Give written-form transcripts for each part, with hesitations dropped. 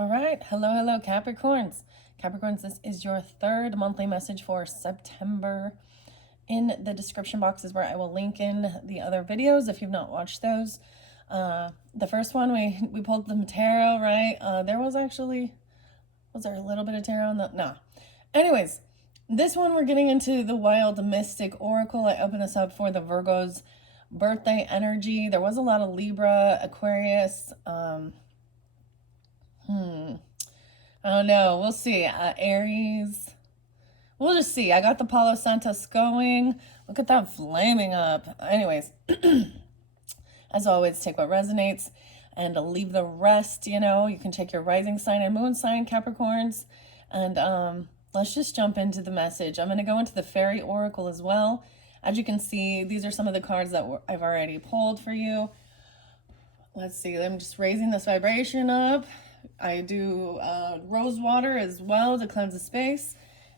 All right. Hello, Capricorns. Capricorns, this is your third monthly message for September. In the description box is where I will link in the other videos if you've not watched those. The first one, we pulled the tarot, right? Was there a little bit of tarot? No. Anyways, this one we're getting into the Wild Mystic Oracle. I opened this up for the Virgo's birthday energy. There was a lot of Libra, Aquarius, I don't know. We'll see. Aries. We'll just see. I got the Palo Santos going. Look at that flaming up. Anyways, as always, take what resonates and leave the rest. You can take your rising sign and moon sign, Capricorns. And let's just jump into the message. I'm going to go into the Fairy Oracle as well. As you can see, these are some of the cards that I've already pulled for you. Let's see. I'm just raising this vibration up. I do rose water as well to cleanse the space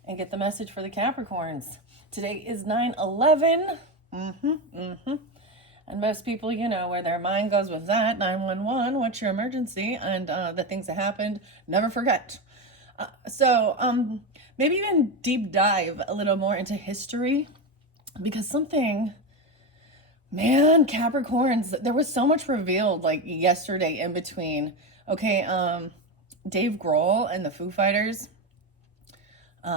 and get the message for the Capricorns. Today is 9/11. And most people, where their mind goes with that. 911, what's your emergency? And the things that happened, never forget. So maybe even deep dive a little more into history, because Capricorns, there was so much revealed like yesterday in between. Okay, Dave Grohl and the Foo Fighters. He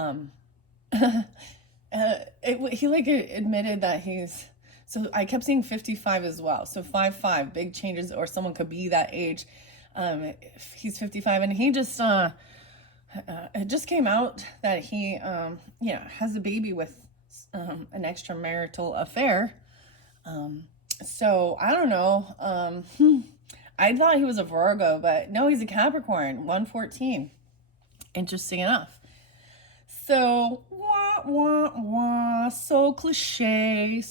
admitted that so I kept seeing 55 as well. So 55, big changes, or someone could be that age. He's 55, and he just it just came out that he has a baby with an extramarital affair. So I don't know. I thought he was a Virgo, but no, he's a Capricorn, 114. Interesting enough. So, so cliche.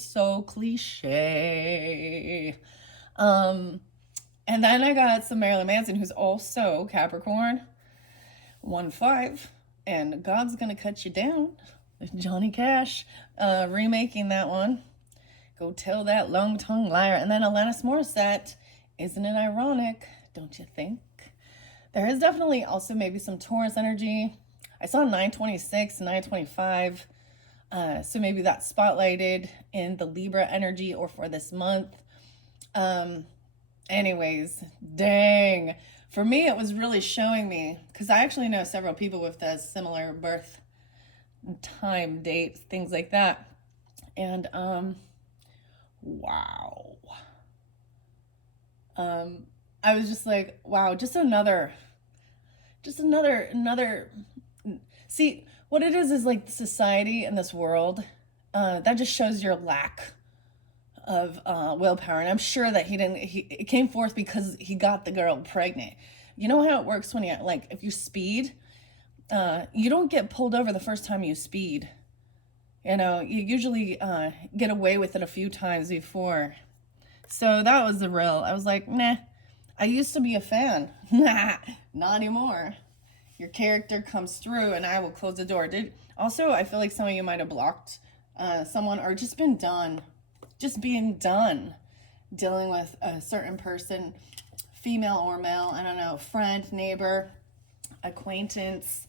And then I got some Marilyn Manson, who's also Capricorn, 1-5, and God's Gonna Cut You Down, Johnny Cash, remaking that one. Go tell that long-tongued liar. And then Alanis Morissette. Isn't it ironic? Don't you think? There is definitely also maybe some Taurus energy. I saw 926, 925. So maybe that's spotlighted in the Libra energy or for this month. Anyways, dang. For me, it was really showing me, because I actually know several people with a similar birth time, dates, things like that. And, wow. I was just like, wow, just another. See, what it is like society and this world, that just shows your lack of willpower. And I'm sure that it came forth because he got the girl pregnant. You know how it works when if you speed, you don't get pulled over the first time you speed. You usually get away with it a few times before. So that was I was like, nah, I used to be a fan. Nah, not anymore. Your character comes through and I will close the door. Also, I feel like some of you might have blocked someone or just being done dealing with a certain person, female or male, I don't know, friend, neighbor, acquaintance,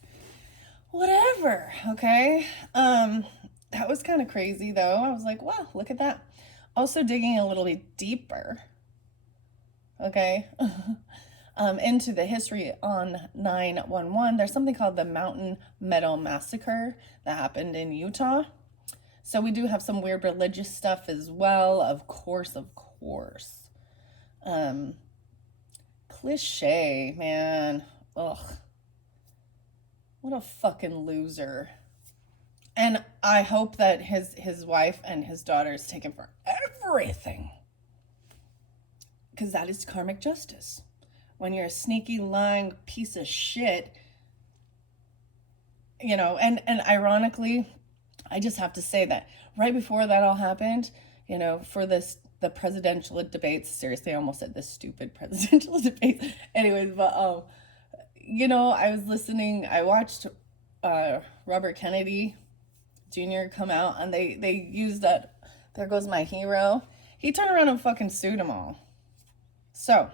whatever, okay? That was kind of crazy though. I was like, wow, look at that. Also digging a little bit deeper, okay, into the history on 9/11, there's something called the Mountain Meadow Massacre that happened in Utah. So we do have some weird religious stuff as well, of course. Cliche, man. Ugh. What a fucking loser. And I hope that his wife and his daughters take him for everything. Because that is karmic justice. When you're a sneaky, lying piece of shit, and ironically, I just have to say that right before that all happened, for the presidential debates, seriously, I almost said this stupid presidential debate. Anyways, but, I was listening, I watched Robert Kennedy Jr. come out, and they used that, there goes my hero. He turned around and fucking sued them all. So,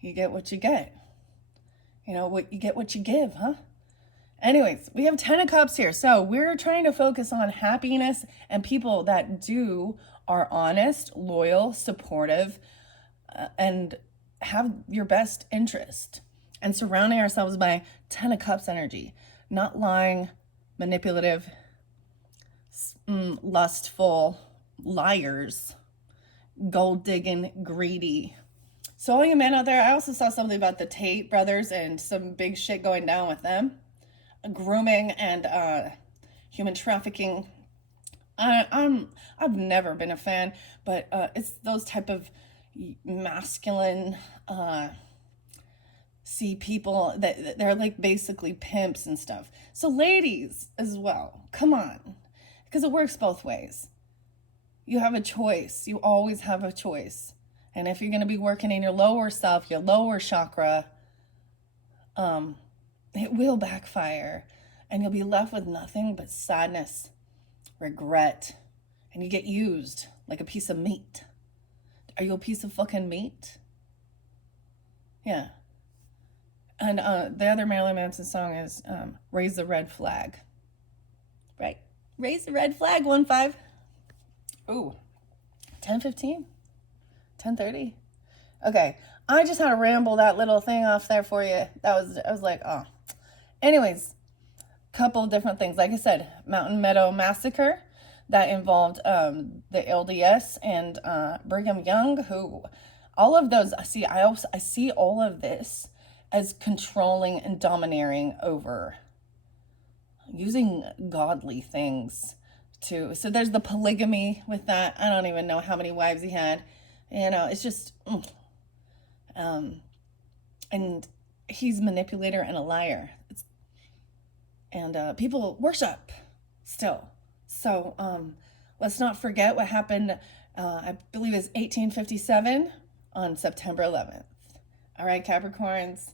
you get what you get. You know, what you get, what you give, huh? Anyways, we have 10 of Cups here. So we're trying to focus on happiness and people that are honest, loyal, supportive, and have your best interest. And surrounding ourselves by 10 of Cups energy. Not lying, manipulative, lustful, liars, gold digging, greedy. So all you men out there, I also saw something about the Tate brothers and some big shit going down with them. Grooming and human trafficking. I've never been a fan, but it's those type of masculine see people that they're like basically pimps and stuff. So ladies as well, come on, because it works both ways. You have a choice. You always have a choice. And if you're going to be working in your lower self, your lower chakra, it will backfire and you'll be left with nothing but sadness, regret, and you get used like a piece of meat. Are you a piece of fucking meat? Yeah. And the other Marilyn Manson song is Raise the Red Flag. Right. Raise the red flag, 1-5. Ooh. 10:15? 10:30? Okay. I just had to ramble that little thing off there for you. I was like, oh. Anyways, couple different things. Like I said, Mountain Meadow Massacre that involved the LDS and Brigham Young, who all of those I see all of this as controlling and domineering over using godly things too. So there's the polygamy with that. I don't even know how many wives he had. You know, it's just and he's a manipulator and a liar. And people worship still. So let's not forget what happened, I believe it's 1857 on September 11th. All right, Capricorns.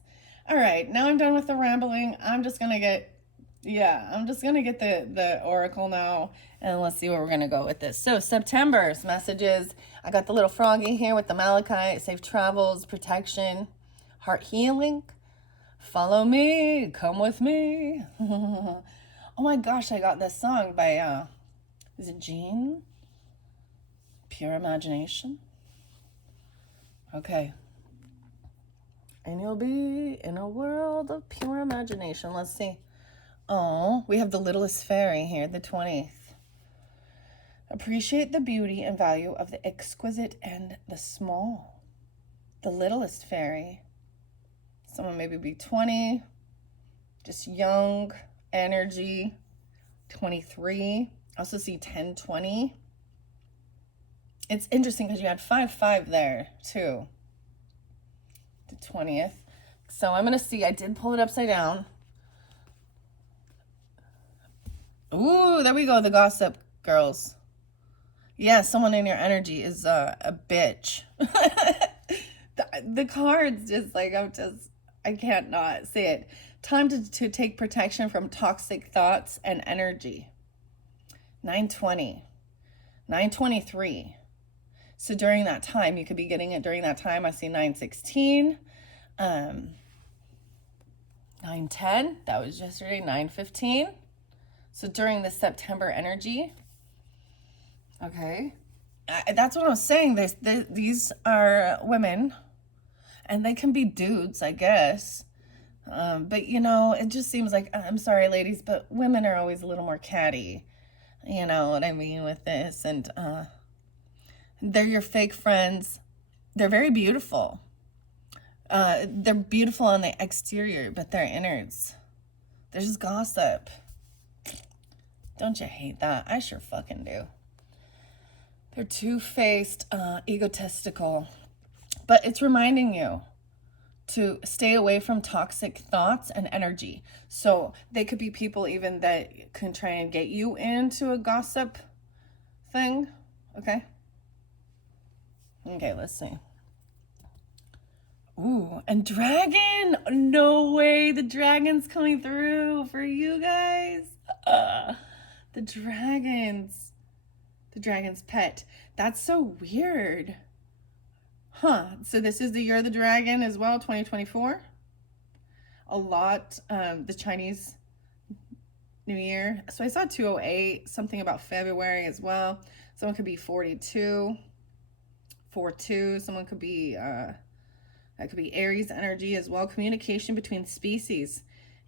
All right, now I'm done with the rambling. I'm just going to get the oracle now, and let's see where we're going to go with this. So September's messages, I got the little froggy here with the malachite, safe travels, protection, heart healing, follow me, come with me. Oh my gosh, I got this song by, is it Jean? Pure Imagination? Okay. And you'll be in a world of pure imagination. Let's see. Oh, we have the littlest fairy here, the 20th. Appreciate the beauty and value of the exquisite and the small. The littlest fairy. Someone maybe be 20, just young, energy. 23. I also see 10-20. It's interesting because you had 5-5 there too. The 20th. So I'm going to see. I did pull it upside down. Ooh, there we go. The gossip girls. Yeah, someone in your energy is a bitch. the cards just like, I can't not say it. Time to take protection from toxic thoughts and energy. 9:20. 9:23. So during that time, you could be getting it during that time. I see 9:16. 9:10. That was yesterday. 9:15. So during the September energy. Okay. That's what I was saying. These are women. And they can be dudes, I guess. But, you know, it just seems like, I'm sorry, ladies, but women are always a little more catty. You know what I mean with this. And they're your fake friends. They're very beautiful. They're beautiful on the exterior, but their innards, they're just gossip. Don't you hate that? I sure fucking do. They're two-faced, egotistical. But it's reminding you to stay away from toxic thoughts and energy. So they could be people even that can try and get you into a gossip thing. Okay? Okay, let's see. Ooh, and dragon. No way. The dragon's coming through for you guys. The dragons. The dragon's pet. That's so weird. Huh. So this is the year of the dragon as well, 2024. a lot, the Chinese New Year. So I saw 208, something about February as well. Someone could be 42, 42. Someone could be, that could be Aries energy as well. Communication between species,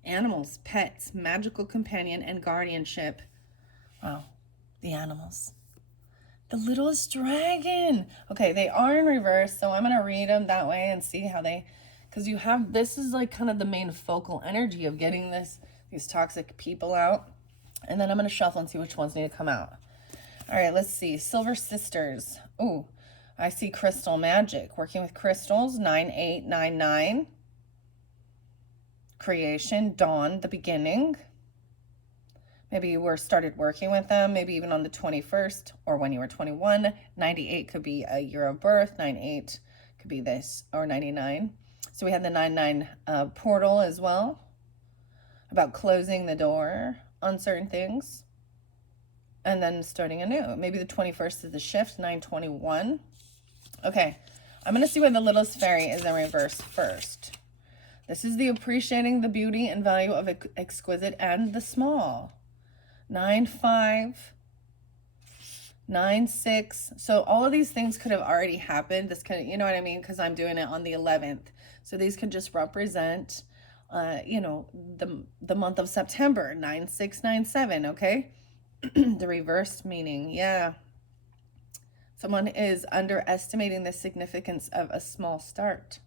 animals, pets, magical companion, and guardianship. Wow, the animals. The littlest dragon. Okay, they are in reverse, so I'm going to read them that way and see how they, because you have, this is like kind of the main focal energy of getting these toxic people out. And then I'm going to shuffle and see which ones need to come out. All right, let's see. Silver Sisters. Ooh, I see crystal magic. Working with crystals, 9899. Creation, dawn, the beginning. Maybe you were started working with them, maybe even on the 21st or when you were 21. 98 could be a year of birth. 98 could be this, or 99. So we have the 99 portal as well, about closing the door on certain things and then starting anew. Maybe the 21st is the shift, 921. Okay, I'm going to see where the littlest fairy is in reverse first. This is the appreciating the beauty and value of exquisite and the small. 9-5, 9-6. So all of these things could have already happened. This could, you know what I mean? Because I'm doing it on the 11th. So these could just represent, you know, the month of September. 9-6, 9-7. Okay. The reversed meaning. Yeah. Someone is underestimating the significance of a small start.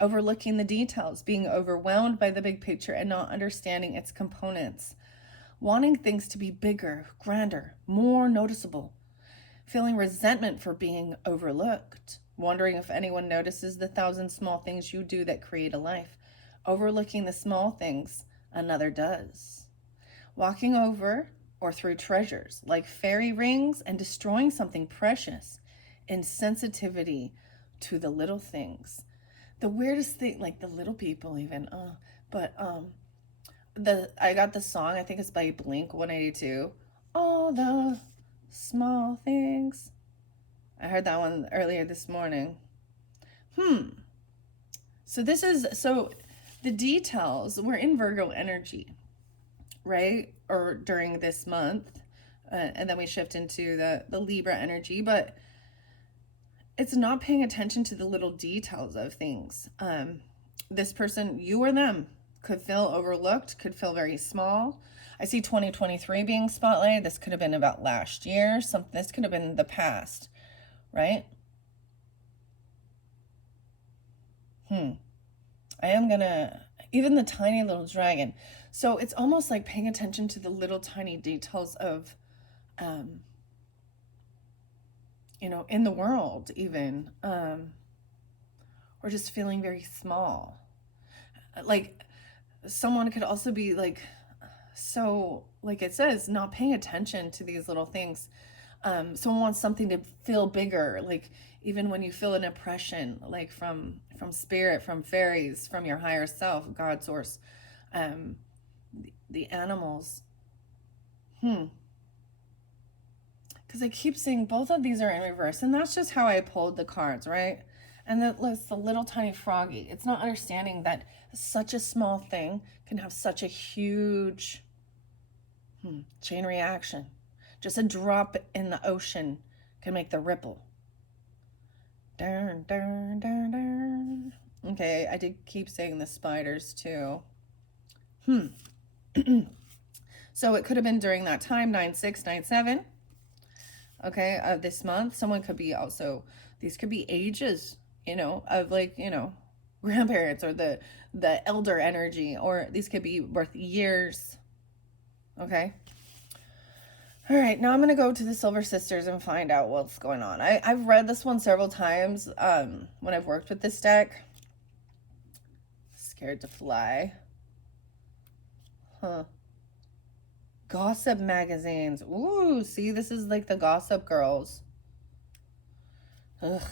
Overlooking the details, being overwhelmed by the big picture and not understanding its components. Wanting things to be bigger, grander, more noticeable. Feeling resentment for being overlooked. Wondering if anyone notices the 1,000 small things you do that create a life. Overlooking the small things another does. Walking over or through treasures like fairy rings and destroying something precious. Insensitivity to the little things. The weirdest thing, like the little people even, I got the song, I think it's by Blink 182. All the small things. I heard that one earlier this morning. So the details, we're in Virgo energy, right? Or during this month. And then we shift into the Libra energy, but it's not paying attention to the little details of things. This person, you or them, could feel overlooked, could feel very small. I see 2023 being spotlighted. This could have been about last year. This could have been the past, right? I am gonna, even the tiny little dragon. So it's almost like paying attention to the little tiny details of, you know, in the world even, or just feeling very small. Like someone could also be like, so like it says, not paying attention to these little things. Someone wants something to feel bigger, like even when you feel an oppression, like from spirit, from fairies, from your higher self, God source, the animals. Because I keep seeing both of these are in reverse, and that's just how I pulled the cards, right? And it's the little tiny froggy. It's not understanding that such a small thing can have such a huge chain reaction. Just a drop in the ocean can make the ripple. Darn, darn, darn, darn. Okay, I did keep saying the spiders too. So it could have been during that time, 9-6, 9-7. Okay, of this month. Someone could be also, these could be ages, you know, of like, you know, grandparents or the elder energy, or these could be worth years. Okay. All right, now I'm going to go to the Silver Sisters and find out what's going on. I've read this one several times when I've worked with this deck. Scared to fly. Gossip magazines. Ooh, see, this is like the Gossip Girls. Ugh.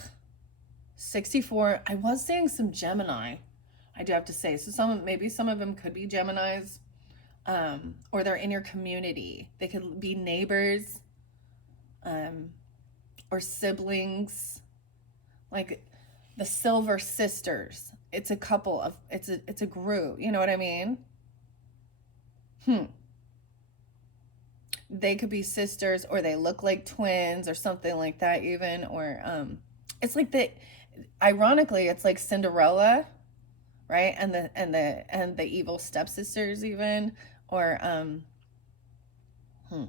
64. I was saying some Gemini, I do have to say. So maybe some of them could be Geminis. Or they're in your community. They could be neighbors, or siblings, like the Silver Sisters. it's a couple of, it's a group, you know what I mean? Hmm. They could be sisters, or they look like twins or something like that even, or it's like the, ironically, it's like Cinderella, right? And the evil stepsisters even, or hmm,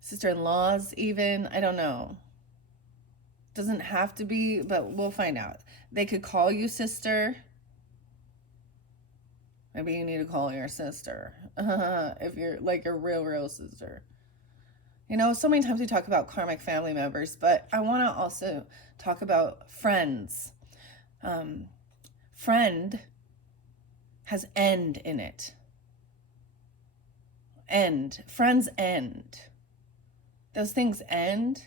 sister-in-laws even, I don't know. Doesn't have to be, but we'll find out. They could call you sister. Maybe you need to call your sister if you're like a real sister. You know, so many times we talk about karmic family members, but I want to also talk about friends. Um, friend has end in it. End. Friends end. Those things end,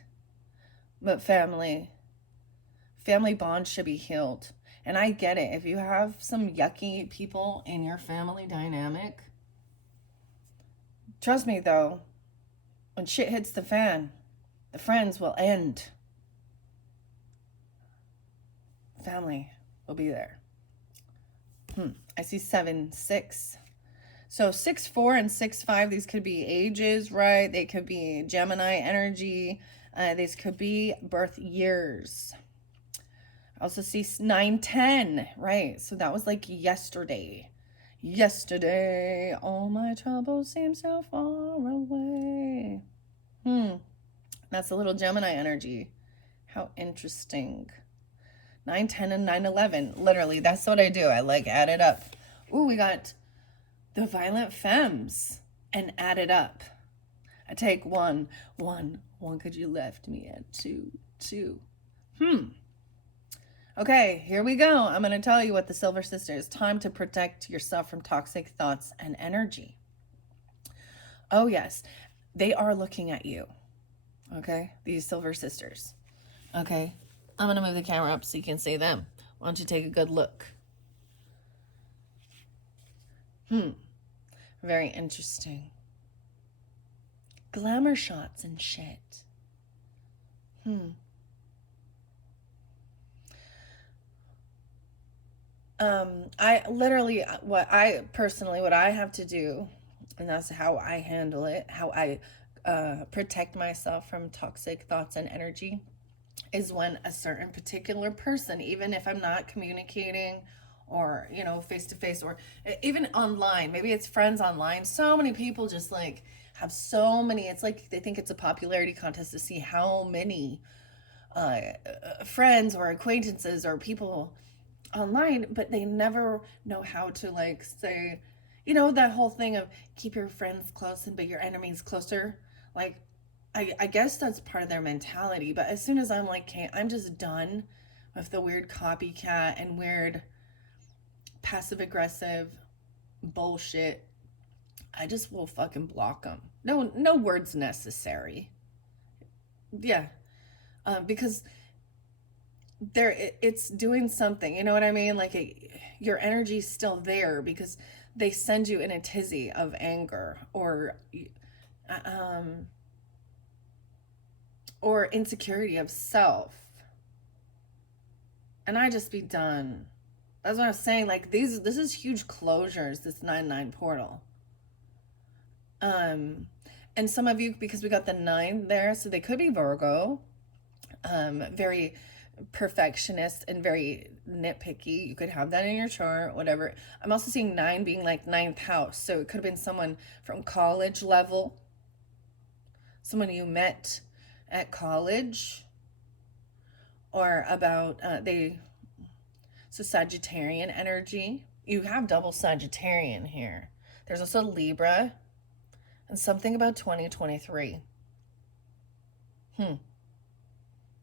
but family bonds should be healed. And I get it. If you have some yucky people in your family dynamic, trust me though, when shit hits the fan, the friends will end. Family will be there. I see 7-6. So 6-4 and 6-5, these could be ages, right? They could be Gemini energy. These could be birth years. I also see 9-10, right? So that was like yesterday. Yesterday, all my troubles seem so far away. That's a little Gemini energy. How interesting. 9-10 and 9-11. Literally, that's what I do. I like add it up. Ooh, we got the violent femmes and add it up. I take one. Cause you left me at two. Okay, here we go. I'm going to tell you what the Silver Sisters. Time to protect yourself from toxic thoughts and energy. Oh, yes, they are looking at you. Okay, these Silver Sisters. Okay, I'm going to move the camera up so you can see them. Why don't you take a good look? Very interesting. Glamour shots and shit. I literally, what I have to do, and that's how I handle it, how I protect myself from toxic thoughts and energy, is when a certain particular person, even if I'm not communicating or, you know, face to face, or even online, maybe it's friends online. So many people just like have so many, it's like they think it's a popularity contest to see how many friends or acquaintances or people online, but they never know how to like say, you know, that whole thing of keep your friends close and but your enemies closer. Like, I guess that's part of their mentality. But as soon as I'm like, okay, I'm just done with the weird copycat and weird passive aggressive bullshit, I just will fucking block them. No words necessary. Yeah, because it's doing something, you know what I mean, like your energy's still there because they send you in a tizzy of anger um or insecurity of self, and I just be done. That's what I was saying, like this is huge closures, this 9-9 portal. um and some of you, because we got the 9 there, so they could be Virgo, very perfectionist and very nitpicky. You could have that in your chart, whatever. I'm also seeing 9 being like ninth house. So it could have been someone from college level, someone you met at college, or about so Sagittarian energy. You have double Sagittarian here. There's also Libra and something about 2023.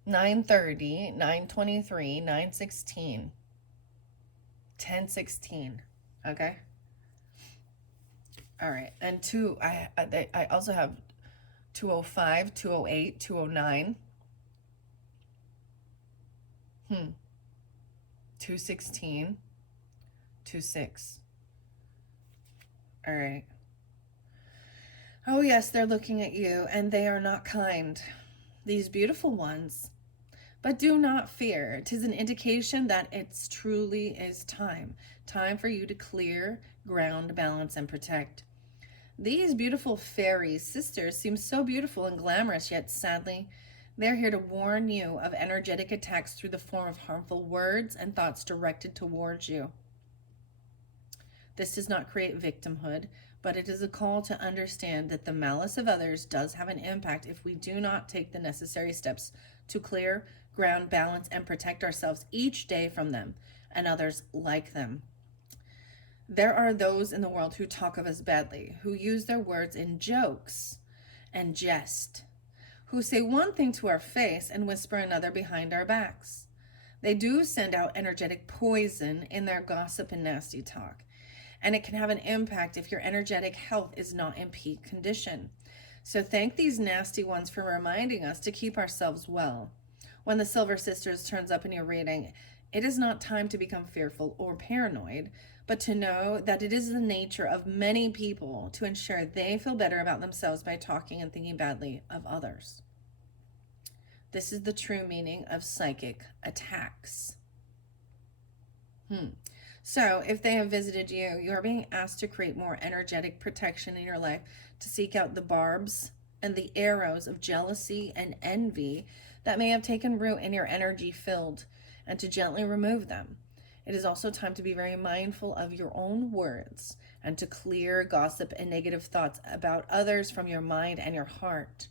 9:30, 9:23, 9:16, 10:16. Okay. All right. And I also have 205, 208, 209. 216, 26. All right. Oh, yes, they're looking at you and they are not kind. These beautiful ones, But do not fear. 'Tis an indication that it's truly is time for you to clear, ground, balance, and protect. These beautiful fairy sisters seem so beautiful and glamorous, yet sadly, they're here to warn you of energetic attacks through the form of harmful words and thoughts directed towards you. This does not create victimhood, but it is a call to understand that the malice of others does have an impact if we do not take the necessary steps to clear, ground, balance, and protect ourselves each day from them and others like them. There are those in the world who talk of us badly, who use their words in jokes and jest, who say one thing to our face and whisper another behind our backs. They do send out energetic poison in their gossip and nasty talk, and it can have an impact if your energetic health is not in peak condition. So thank these nasty ones for reminding us to keep ourselves well. When the Silver Sisters turns up in your reading, it is not time to become fearful or paranoid, but to know that it is the nature of many people to ensure they feel better about themselves by talking and thinking badly of others. This is the true meaning of psychic attacks. So, if they have visited you, you are being asked to create more energetic protection in your life, to seek out the barbs and the arrows of jealousy and envy that may have taken root in your energy field, and to gently remove them. It is also time to be very mindful of your own words and to clear gossip and negative thoughts about others from your mind and your heart.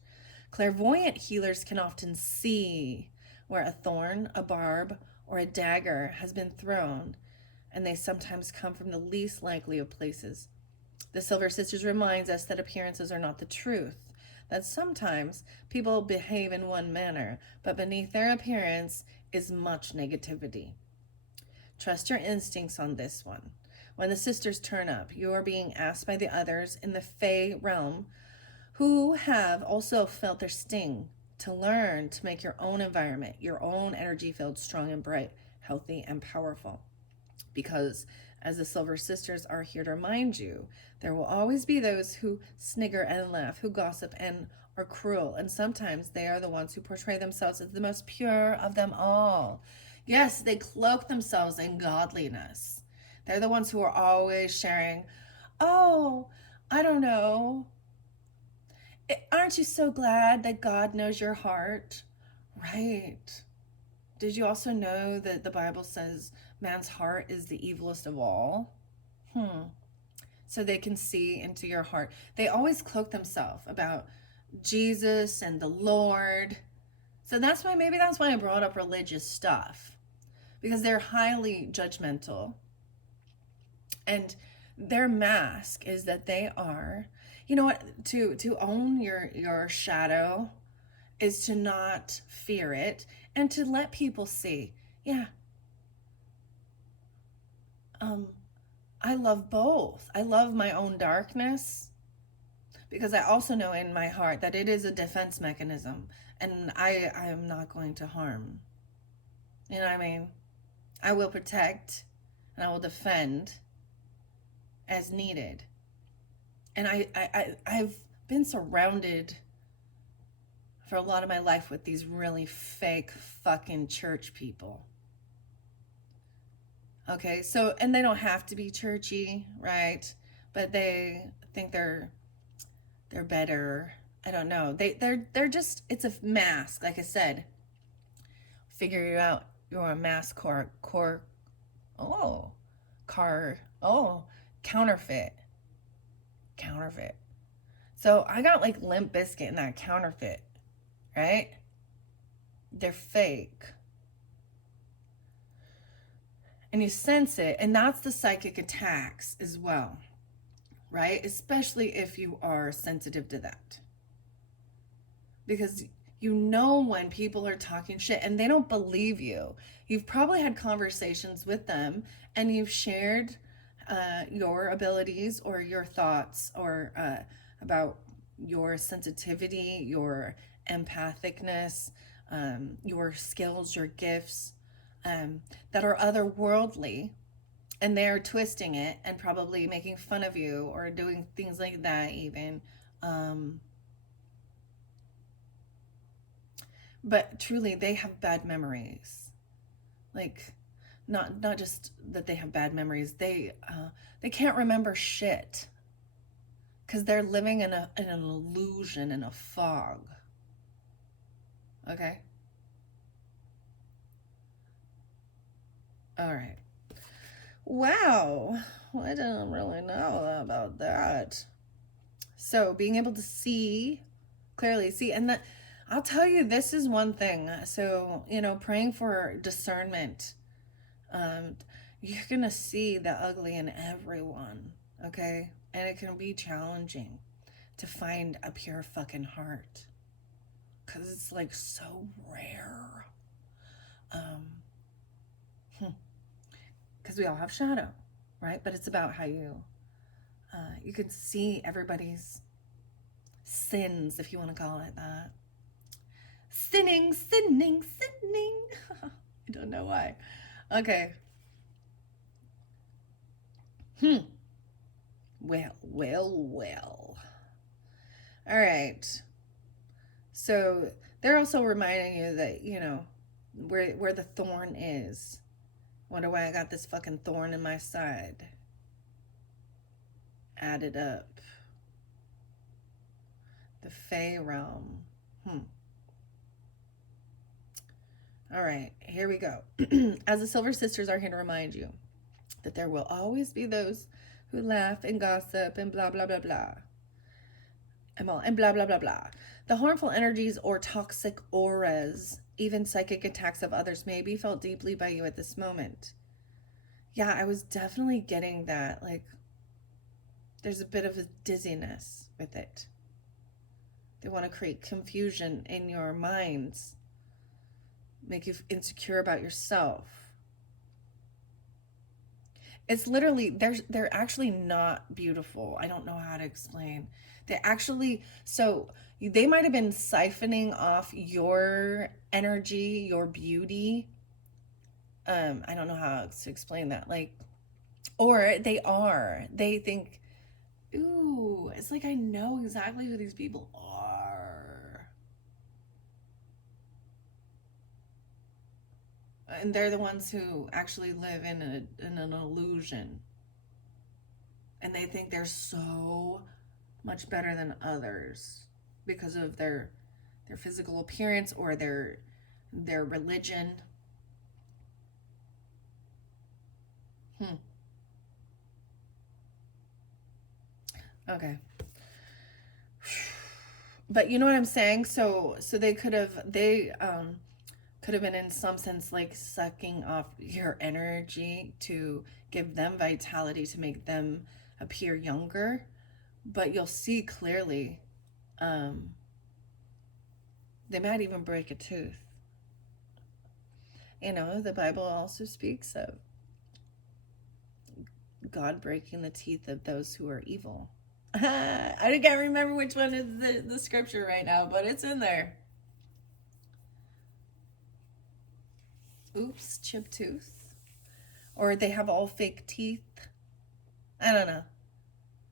Clairvoyant healers can often see where a thorn, a barb, or a dagger has been thrown, and they sometimes come from the least likely of places. The Silver Sisters reminds us that appearances are not the truth, that sometimes people behave in one manner, but beneath their appearance is much negativity. Trust your instincts on this one. When the sisters turn up, you are being asked by the others in the Fae realm who have also felt their sting to learn to make your own environment, your own energy field strong and bright, healthy and powerful. Because as the Silver Sisters are here to remind you, there will always be those who snigger and laugh, who gossip and are cruel, and sometimes they are the ones who portray themselves as the most pure of them all. Yes, they cloak themselves in godliness. They're the ones who are always sharing, oh, I don't know, aren't you so glad that God knows your heart? Right. Did you also know that the Bible says man's heart is the evilest of all? So they can see into your heart. They always cloak themselves about Jesus and the Lord. So maybe that's why I brought up religious stuff, because they're highly judgmental. And their mask is that they are, you know what, to own your shadow is to not fear it and to let people see, yeah, I love both. I love my own darkness because I also know in my heart that it is a defense mechanism, and I am not going to harm. You know what I mean? I will protect and I will defend as needed. And I've been surrounded for a lot of my life with these really fake fucking church people. Okay, so, and they don't have to be churchy, right? But they think they're better. I don't know. They're just, it's a mask, like I said. Figure you out. You're a mask counterfeit. So I got like Limp Bizkit in that counterfeit, right? They're fake. And you sense it, and that's the psychic attacks as well, right? Especially if you are sensitive to that. Because you know when people are talking shit and they don't believe you. You've probably had conversations with them and you've shared your abilities or your thoughts or about your sensitivity, your empathicness, your skills, your gifts that are otherworldly, and they're twisting it and probably making fun of you or doing things like that even. But truly, they have bad memories. Like, not just that they have bad memories. They can't remember shit because they're living in an illusion, in a fog. Okay. All right. Wow. Well, I didn't really know about that. So being able to see clearly, see, and that I'll tell you, this is one thing. So, praying for discernment. Um, you're gonna see the ugly in everyone, okay? And it can be challenging to find a pure fucking heart because it's like so rare. Um, because we all have shadow, right? But it's about how you can see everybody's sins, if you want to call it that. Sinning, sinning, sinning. I don't know why. Okay. Well, well, well. All right. So they're also reminding you that, where the thorn is. Wonder why I got this fucking thorn in my side. Add it up. The Fey realm. All right, here we go. As the Silver Sisters are here to remind you that there will always be those who laugh and gossip and blah, blah, blah, blah. And blah, blah, blah, blah. The harmful energies or toxic auras, even psychic attacks of others, may be felt deeply by you at this moment. Yeah, I was definitely getting that. Like, there's a bit of a dizziness with it. They want to create confusion in your minds, make you insecure about yourself. It's literally, they're actually not beautiful. I don't know how to explain. They might have been siphoning off your energy, your beauty. I don't know how to explain that. Like, or they think, ooh, it's like I know exactly who these people are. And they're the ones who actually live in an illusion. And they think they're so much better than others because of their physical appearance or their religion. Okay. But you know what I'm saying? So they could have been in some sense like sucking off your energy to give them vitality to make them appear younger. But you'll see clearly, they might even break a tooth. The Bible also speaks of God breaking the teeth of those who are evil. I can't remember which one is the scripture right now, but it's in there. Oops, chipped tooth. Or they have all fake teeth. I don't know.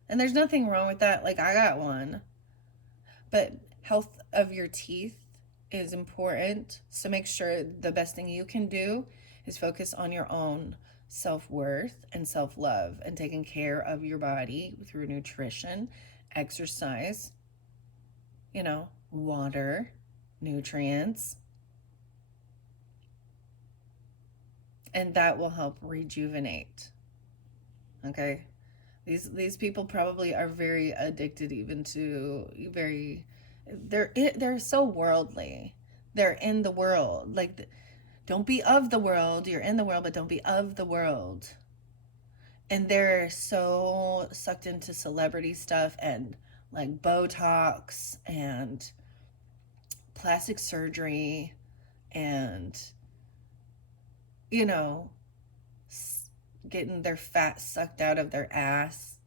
And there's nothing wrong with that. Like, I got one. But health of your teeth is important. So make sure the best thing you can do is focus on your own self-worth and self-love and taking care of your body through nutrition, exercise, water, nutrients. And that will help rejuvenate. Okay? These people probably are very addicted even to they're so worldly. They're in the world. Like, don't be of the world. You're in the world, but don't be of the world. And they're so sucked into celebrity stuff and like Botox and plastic surgery and getting their fat sucked out of their ass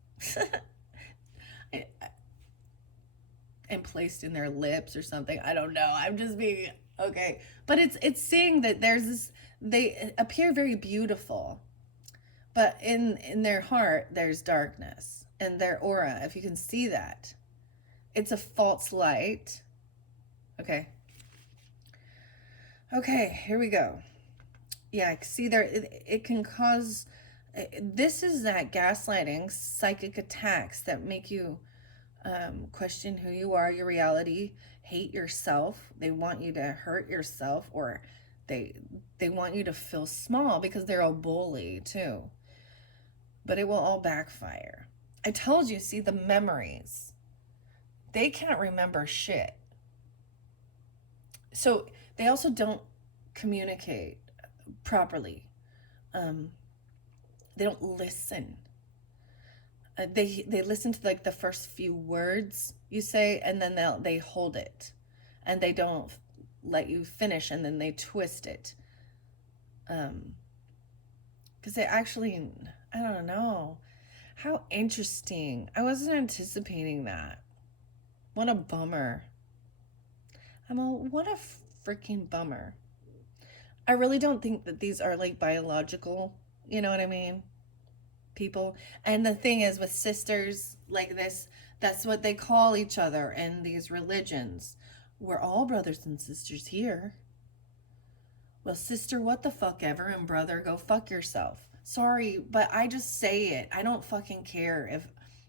and placed in their lips or something. I don't know. I'm just being okay. But it's seeing that there's this, they appear very beautiful, but in their heart there's darkness. And their aura, if you can see that, it's a false light. Okay. Okay, here we go. Yeah, see there, it can cause, this is that gaslighting, psychic attacks that make you question who you are, your reality, hate yourself. They want you to hurt yourself, or they they want you to feel small because they're a bully too. But it will all backfire. I told you, see the memories. They can't remember shit. So they also don't communicate properly. Um, they don't listen. They listen to like the first few words you say, and then they hold it, and they don't let you finish, and then they twist it. Because they actually, I don't know. How interesting. I wasn't anticipating that. What a bummer. What a freaking bummer. I really don't think that these are like biological, you know what I mean? People. And the thing is, with sisters like this, that's what they call each other in these religions. We're all brothers and sisters here. Well, sister, what the fuck ever, and brother, go fuck yourself. Sorry, but I just say it. I don't fucking care if,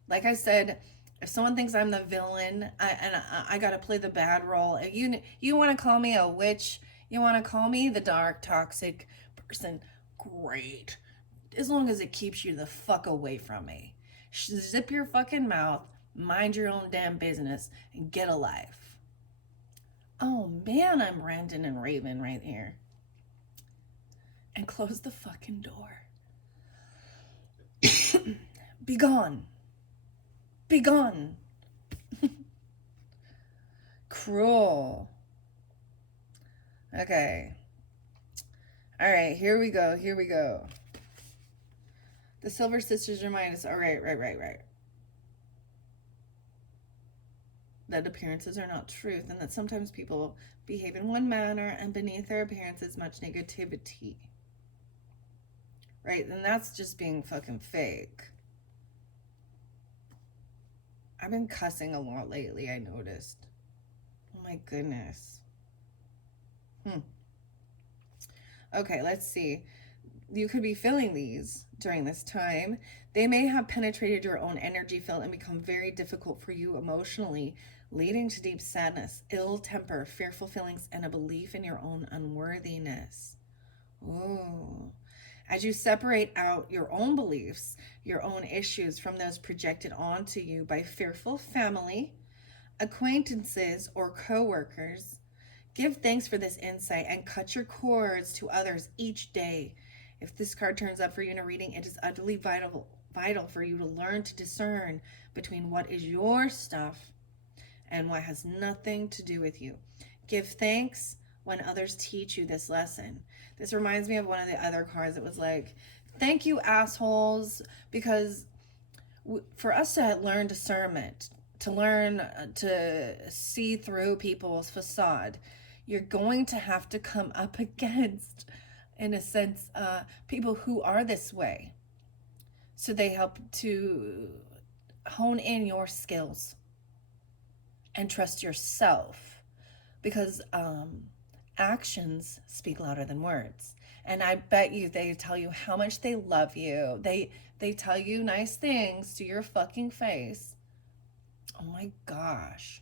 like I said, if someone thinks I'm the villain, I gotta play the bad role. If you want to call me a witch, you want to call me the dark, toxic person, great. As long as it keeps you the fuck away from me. Zip your fucking mouth, mind your own damn business, and get a life. Oh man, I'm ranting and raving right here. And close the fucking door. Be gone. Be gone. Cruel. Okay. All right, here we go. Here we go. The Silver Sisters remind us. All right. That appearances are not truth, and that sometimes people behave in one manner, and beneath their appearance is much negativity. Right? And that's just being fucking fake. I've been cussing a lot lately, I noticed. Oh my goodness. Okay, let's see. You could be feeling these during this time. They may have penetrated your own energy field and become very difficult for you emotionally, leading to deep sadness, ill temper, fearful feelings, and a belief in your own unworthiness. Ooh. As you separate out your own beliefs, your own issues from those projected onto you by fearful family, acquaintances, or coworkers, give thanks for this insight and cut your cords to others each day. If this card turns up for you in a reading, it is utterly vital for you to learn to discern between what is your stuff and what has nothing to do with you. Give thanks when others teach you this lesson. This reminds me of one of the other cards. It was like, thank you, assholes, because for us to learn discernment, to learn to see through people's facade, you're going to have to come up against, in a sense, people who are this way. So they help to hone in your skills and trust yourself, because actions speak louder than words. And I bet you they tell you how much they love you. They tell you nice things to your fucking face. Oh my gosh.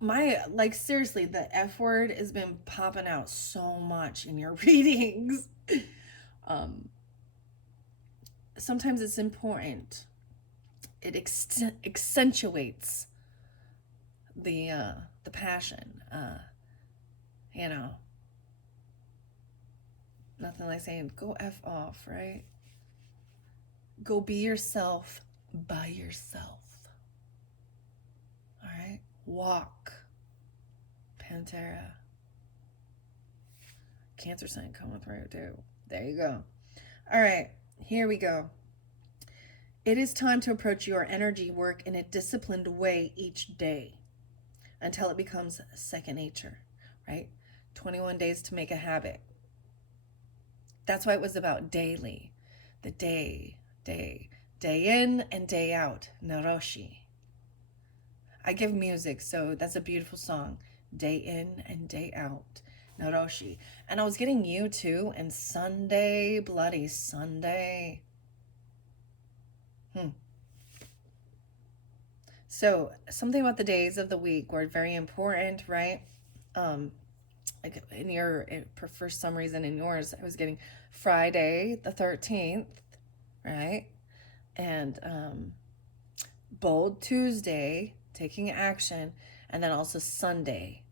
Like seriously, the F word has been popping out so much in your readings. Sometimes it's important. It accentuates the passion. You know, nothing like saying go F off, right? Go be yourself by yourself. All right? Walk. Pantera. Cancer sign coming through too. There you go. All right, here we go. It is time to approach your energy work in a disciplined way each day until it becomes second nature, right? 21 days to make a habit. That's why it was about daily. The day in and day out. Naroshi. I give music, so that's a beautiful song. Day in and day out. Noroshi. And I was getting you too, and Sunday, bloody Sunday. So something about the days of the week were very important, right? Um, like in your, for some reason in yours, I was getting Friday the 13th, right? And Bold Tuesday, taking action, and then also Sunday,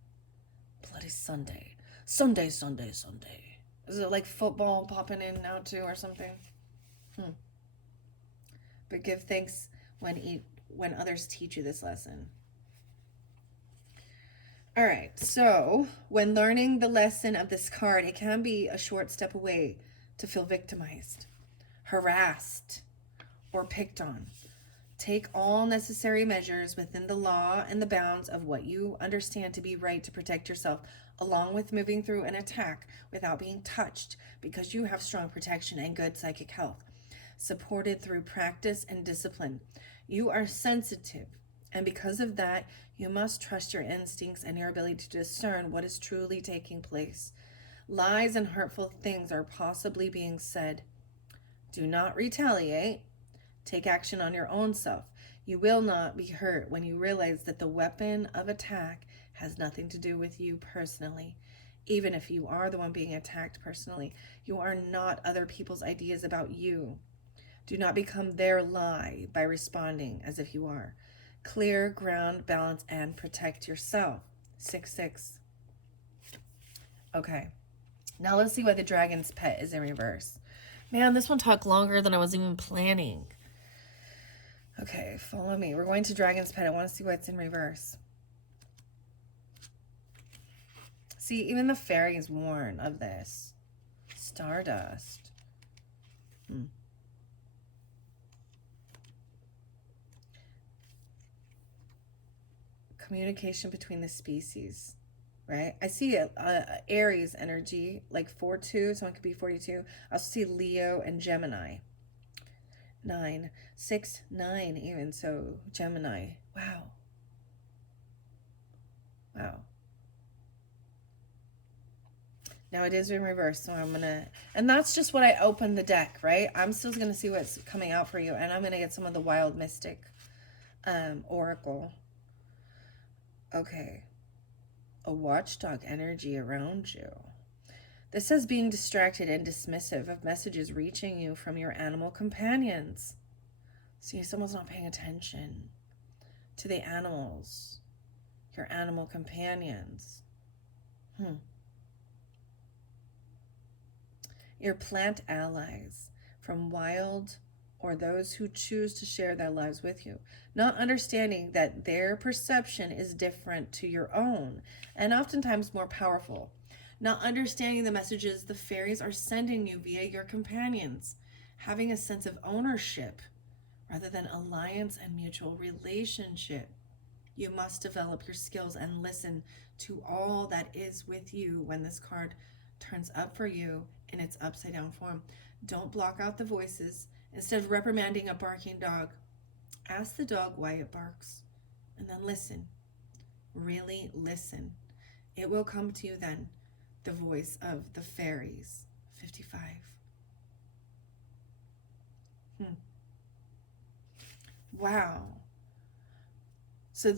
bloody Sunday, Sunday, Sunday, Sunday. Is it like football popping in now too, or something? But give thanks when others teach you this lesson. All right, so when learning the lesson of this card, it can be a short step away to feel victimized, harassed, or picked on. Take all necessary measures within the law and the bounds of what you understand to be right to protect yourself, along with moving through an attack without being touched, because you have strong protection and good psychic health, supported through practice and discipline. You are sensitive, and because of that, you must trust your instincts and your ability to discern what is truly taking place. Lies and hurtful things are possibly being said. Do not retaliate. Take action on your own self. You will not be hurt when you realize that the weapon of attack has nothing to do with you personally. Even if you are the one being attacked personally, you are not other people's ideas about you. Do not become their lie by responding as if you are. Clear ground, balance, and protect yourself. 6-6. Okay. Now let's see why the dragon's pet is in reverse. Man, this one took longer than I was even planning. Okay, follow me. We're going to dragon's pet. I want to see what's in reverse. See, even the fairies warn of this. Stardust. Communication between the species, right? I see Aries energy, like 4-2, so it could be 42. I also see Leo and Gemini. 9, 6, 9 even, so Gemini. Wow. Now it is in reverse, so I'm gonna, and that's just what I opened the deck, right? I'm still gonna see what's coming out for you, and I'm gonna get some of the Wild Mystic Oracle. Okay. A watchdog energy around you. This says being distracted and dismissive of messages reaching you from your animal companions. See, someone's not paying attention to the animals, your animal companions. Your plant allies, from wild or those who choose to share their lives with you, not understanding that their perception is different to your own and oftentimes more powerful. Not understanding the messages the fairies are sending you via your companions, having a sense of ownership rather than alliance and mutual relationship. You must develop your skills and listen to all that is with you when this card turns up for you in its upside down form. Don't block out the voices. Instead of reprimanding a barking dog, ask the dog why it barks, and then listen. Really listen. It will come to you then, the voice of the fairies. 55. Wow. So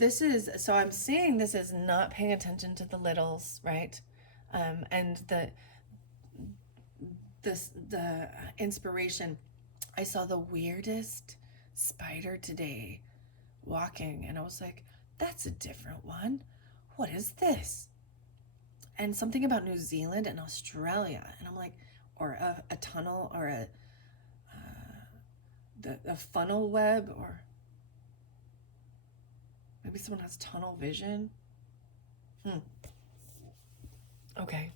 I'm seeing this is not paying attention to the littles, right? And the inspiration. I saw the weirdest spider today walking, and I was like, that's a different one. What is this? And something about New Zealand and Australia, and I'm like, or a tunnel, or a funnel web, or maybe someone has tunnel vision. Okay.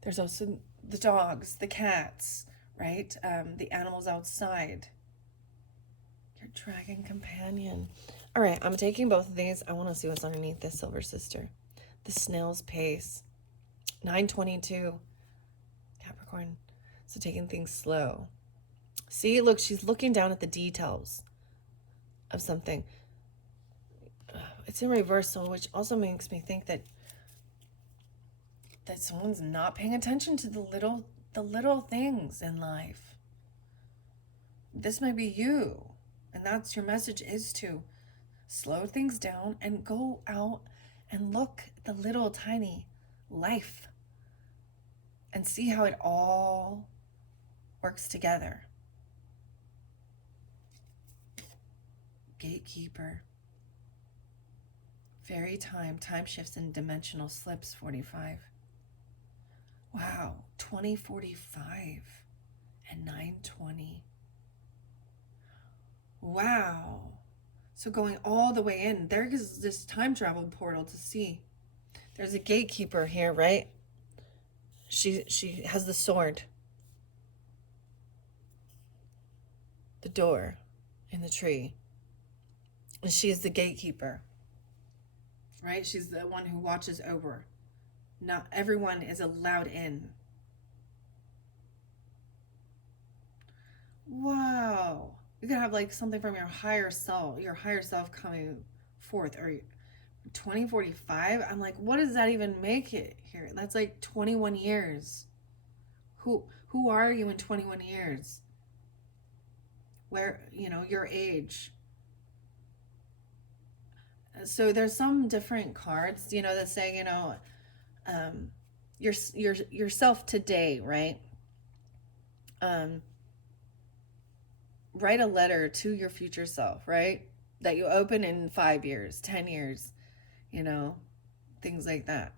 There's also the dogs, the cats, right? The animals outside. Your dragon companion. All right, I'm taking both of these. I want to see what's underneath this Silver Sister. The snail's pace. 922. Capricorn. So taking things slow. See, look, she's looking down at the details of something. It's in reversal, which also makes me think that that someone's not paying attention to the little things in life. This might be you, and that's your message, is to slow things down and go out and look at the little tiny life and see how it all works together. Gatekeeper. Fairy time shifts and dimensional slips, 45. Wow, 2045 and 920. Wow. So going all the way in, there is this time travel portal to see. There's a gatekeeper here, right? She has the sword. The door in the tree. And she is the gatekeeper. Right? She's the one who watches over. Not everyone is allowed in. Wow. You could have like something from your higher self coming forth. Or 2045. I'm like, what does that even make it here? That's like 21 years. Who are you in 21 years? Where, your age. So there's some different cards, that say, yourself today, right? Write a letter to your future self, right? That you open in 5 years, 10 years, things like that.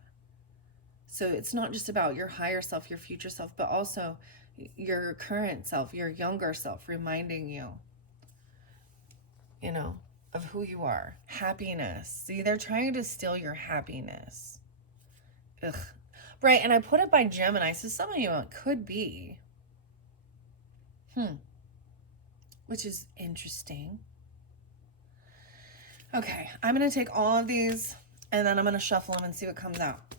So it's not just about your higher self, your future self, but also your current self, your younger self, reminding you, of who you are. Happiness. See, they're trying to steal your happiness. Ugh. Right, and I put it by Gemini, so some of you it could be. Which is interesting. Okay, I'm going to take all of these, and then I'm going to shuffle them and see what comes out.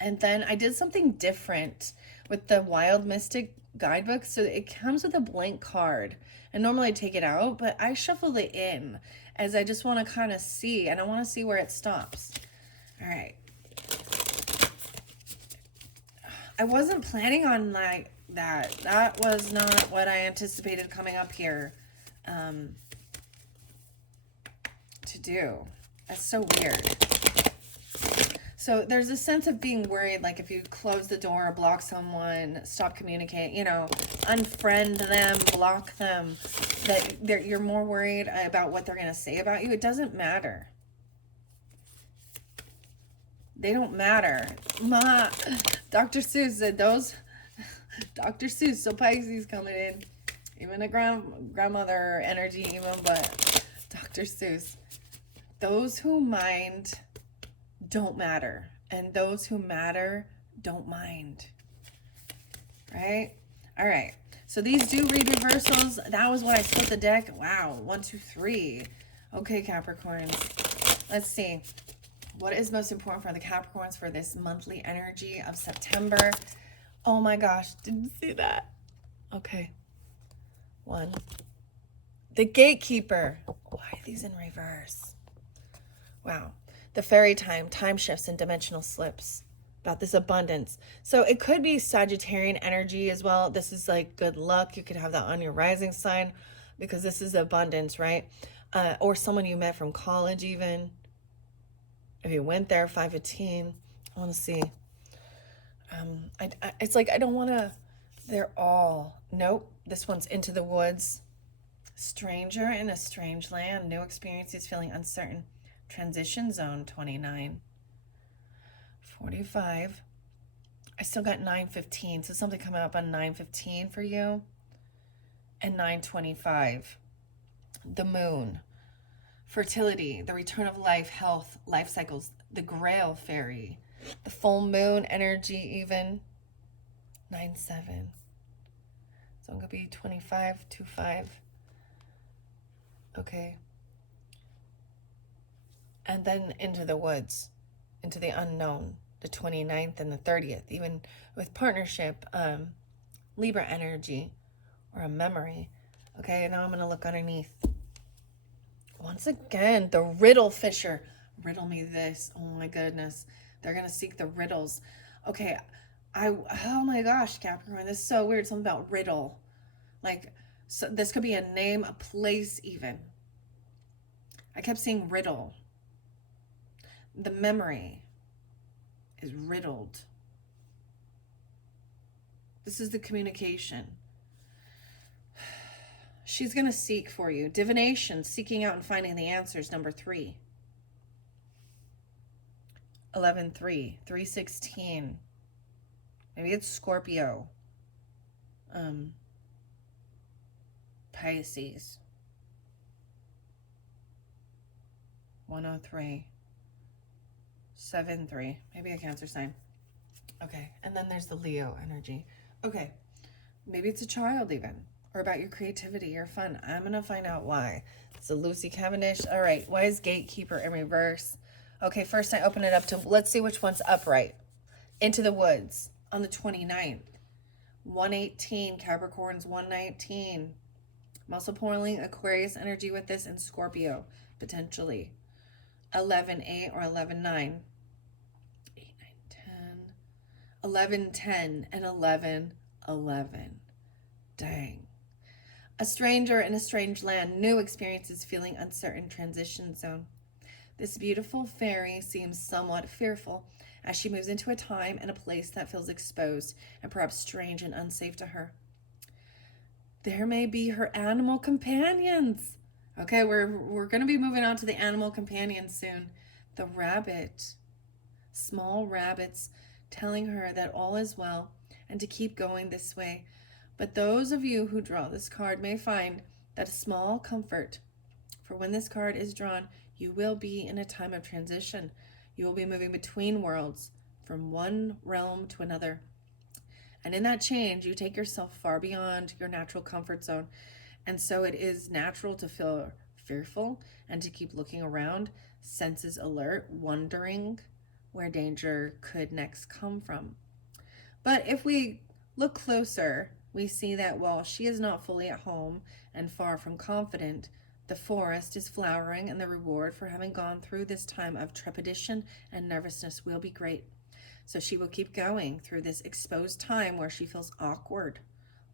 And then I did something different with the Wild Mystic guidebook. So it comes with a blank card. And normally I take it out, but I shuffled it in as I just want to kind of see, and I want to see where it stops. All right. I wasn't planning on like that. That was not what I anticipated coming up here to do. That's so weird. So there's a sense of being worried, like if you close the door, block someone, stop communicating, unfriend them, block them, that you're more worried about what they're going to say about you. It doesn't matter. They don't matter. Dr. Seuss said those. Dr. Seuss, so Pisces coming in. Even a grandmother energy even, but Dr. Seuss. Those who mind don't matter. And those who matter don't mind. Right? All right. So these do read reversals. That was what I split the deck. Wow. 1, 2, 3. Okay, Capricorns. Let's see. What is most important for the Capricorns for this monthly energy of September? Oh my gosh. Didn't see that. Okay. 1. The Gatekeeper. Why are these in reverse? Wow. The fairy time shifts and dimensional slips. About this abundance. So it could be Sagittarian energy as well. This is like good luck. You could have that on your rising sign because this is abundance, right? Or someone you met from college even. If you went there, 5/15. I want to see. It's like I don't want to. They're all. Nope. This one's into the woods. Stranger in a strange land. New experiences, feeling uncertain. Transition zone, 29. 45. I still got 9:15. So something coming up on 9:15 for you. And 9:25. The moon. Fertility, the return of life, health, life cycles, the Grail fairy, the full moon energy even, 9/7. So I'm going to be 25/25. Okay. And then into the woods, into the unknown, the 29th and the 30th, even with partnership, Libra energy or a memory. Okay, and now I'm going to look underneath. Once again, the riddle fisher. Riddle me this. Oh my goodness. They're going to seek the riddles. Okay, oh my gosh, Capricorn, this is so weird. Something about riddle. Like, so this could be a name, a place, even. I kept saying riddle. The memory is riddled. This is the communication. She's going to seek for you. Divination, seeking out and finding the answers, number 3. 11-3, 3-16. Maybe it's Scorpio. Pisces. 103. 7-3. Maybe a Cancer sign. Okay, and then there's the Leo energy. Okay, maybe it's a child even, or about your creativity or fun. I'm going to find out why. It's a Lucy Cavendish. All right, why is Gatekeeper in reverse? Okay, first I open it up to, let's see which one's upright. Into the Woods on the 29th. 118, Capricorn's 119. I'm also pulling Aquarius energy with this and Scorpio, potentially. 11-8 or 11-9. 11-10 and 11-11. Dang. A stranger in a strange land, new experiences, feeling uncertain, transition zone. This beautiful fairy seems somewhat fearful as she moves into a time and a place that feels exposed and perhaps strange and unsafe to her. There may be her animal companions. Okay, we're going to be moving on to the animal companions soon. The rabbit. Small rabbits telling her that all is well and to keep going this way. But those of you who draw this card may find that a small comfort. For when this card is drawn, you will be in a time of transition. You will be moving between worlds, from one realm to another. And in that change, you take yourself far beyond your natural comfort zone. And so it is natural to feel fearful and to keep looking around, senses alert, wondering where danger could next come from. But if we look closer, we see that while she is not fully at home and far from confident, the forest is flowering, and the reward for having gone through this time of trepidation and nervousness will be great. So she will keep going through this exposed time where she feels awkward,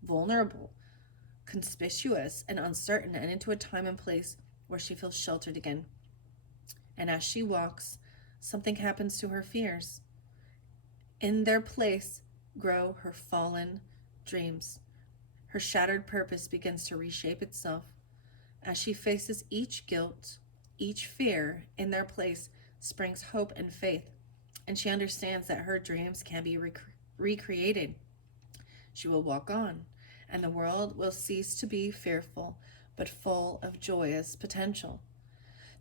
vulnerable, conspicuous, and uncertain, and into a time and place where she feels sheltered again. And as she walks, something happens to her fears. In their place grow her fallen dreams. Her shattered purpose begins to reshape itself. As she faces each guilt, each fear, in their place springs hope and faith, and she understands that her dreams can be recreated. She will walk on, and the world will cease to be fearful, but full of joyous potential.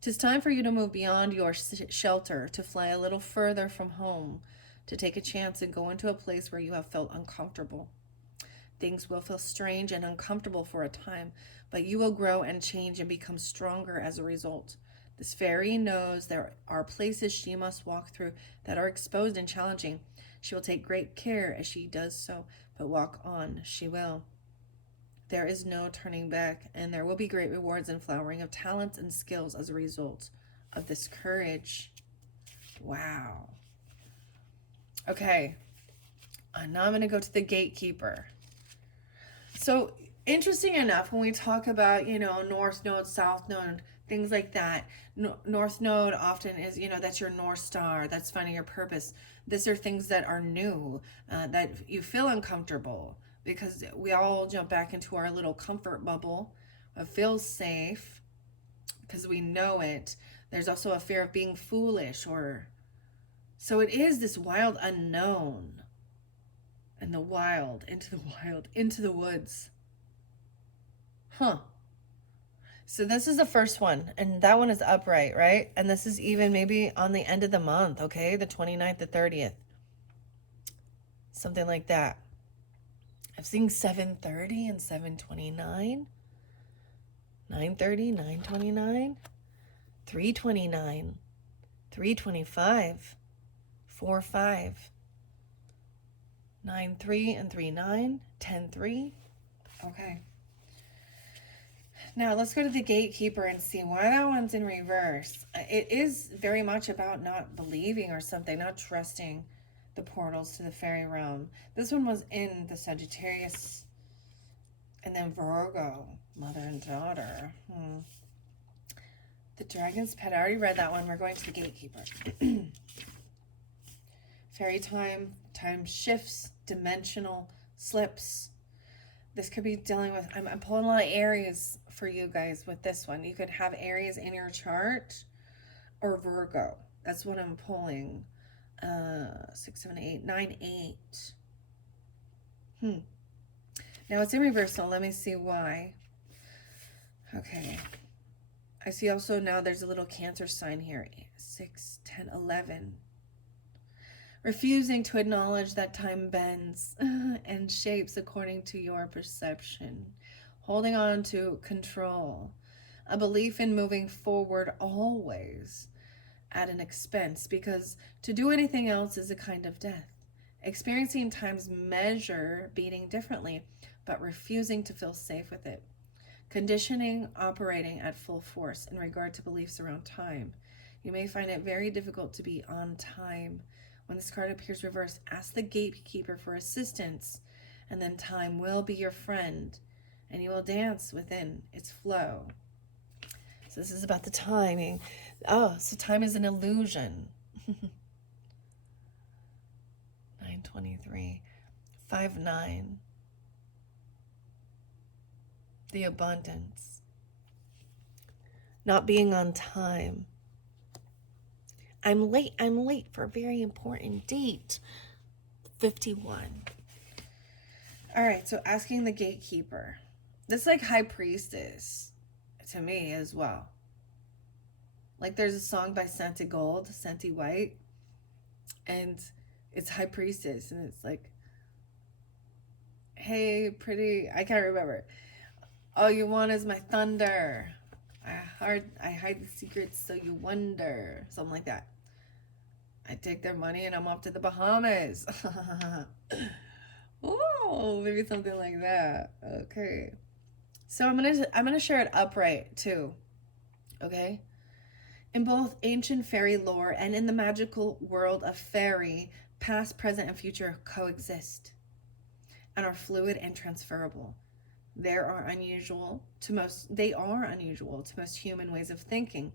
'Tis time for you to move beyond your shelter, to fly a little further from home, to take a chance and go into a place where you have felt uncomfortable. Things will feel strange and uncomfortable for a time, but you will grow and change and become stronger as a result. This fairy knows there are places she must walk through that are exposed and challenging. She will take great care as she does so, but walk on she will. There is no turning back, and there will be great rewards and flowering of talents and skills as a result of this courage. Wow. Okay, now I'm going to go to the Gatekeeper. So, interesting enough, when we talk about, North Node, South Node, things like that, North Node often is, that's your North Star, that's finding your purpose. These are things that are new, that you feel uncomfortable, because we all jump back into our little comfort bubble. It feels safe because we know it. There's also a fear of being foolish, so it is this wild unknown. And into the woods. So this is the first one, and that one is upright, right? And this is even maybe on the end of the month, okay? The 29th, the 30th. Something like that. I've seen 7:30 and 7:29. 9:30, 9:29. 3:29. 3:25. 4:5. 9-3 and 3-9, 10-3. Okay. Now let's go to the Gatekeeper and see why that one's in reverse. It is very much about not believing or something, not trusting. the portals to the fairy realm. This one was in the Sagittarius, and then Virgo, mother and daughter. The dragon's pet. I already read that one. We're going to the gatekeeper. Fairy time, time shifts, dimensional slips. This could be dealing with, I'm pulling a lot of Aries for you guys with this one. You could have Aries in your chart or Virgo. That's what I'm pulling. 6, 7, 8, 9, 8. Now it's in reverse, so let me see why. Okay. I see also now there's a little Cancer sign here. 6, 10, 11. Refusing to acknowledge that time bends and shapes according to your perception. Holding on to control. A belief in moving forward always at an expense, because to do anything else is a kind of death. Experiencing time's measure beating differently, but refusing to feel safe with it. Conditioning operating at full force in regard to beliefs around time. You may find it very difficult to be on time. When this card appears reversed, ask the gatekeeper for assistance, and then time will be your friend, and you will dance within its flow. So this is about the timing. Oh, so time is an illusion. 923, 5-9. The abundance. Not being on time. I'm late for a very important date. 51. All right, so asking the gatekeeper. This is like High Priestess to me as well. Like there's a song by Santi Gold, Santi White, and it's High Priestess, and it's like, hey, pretty, I can't remember. All you want is my thunder. I hide the secrets so you wonder. Something like that. I take their money and I'm off to the Bahamas. Oh, maybe something like that. Okay. So I'm gonna share it upright too. Okay? In both ancient fairy lore and in the magical world of fairy, past, present, and future coexist and are fluid and transferable. They are unusual to most human ways of thinking.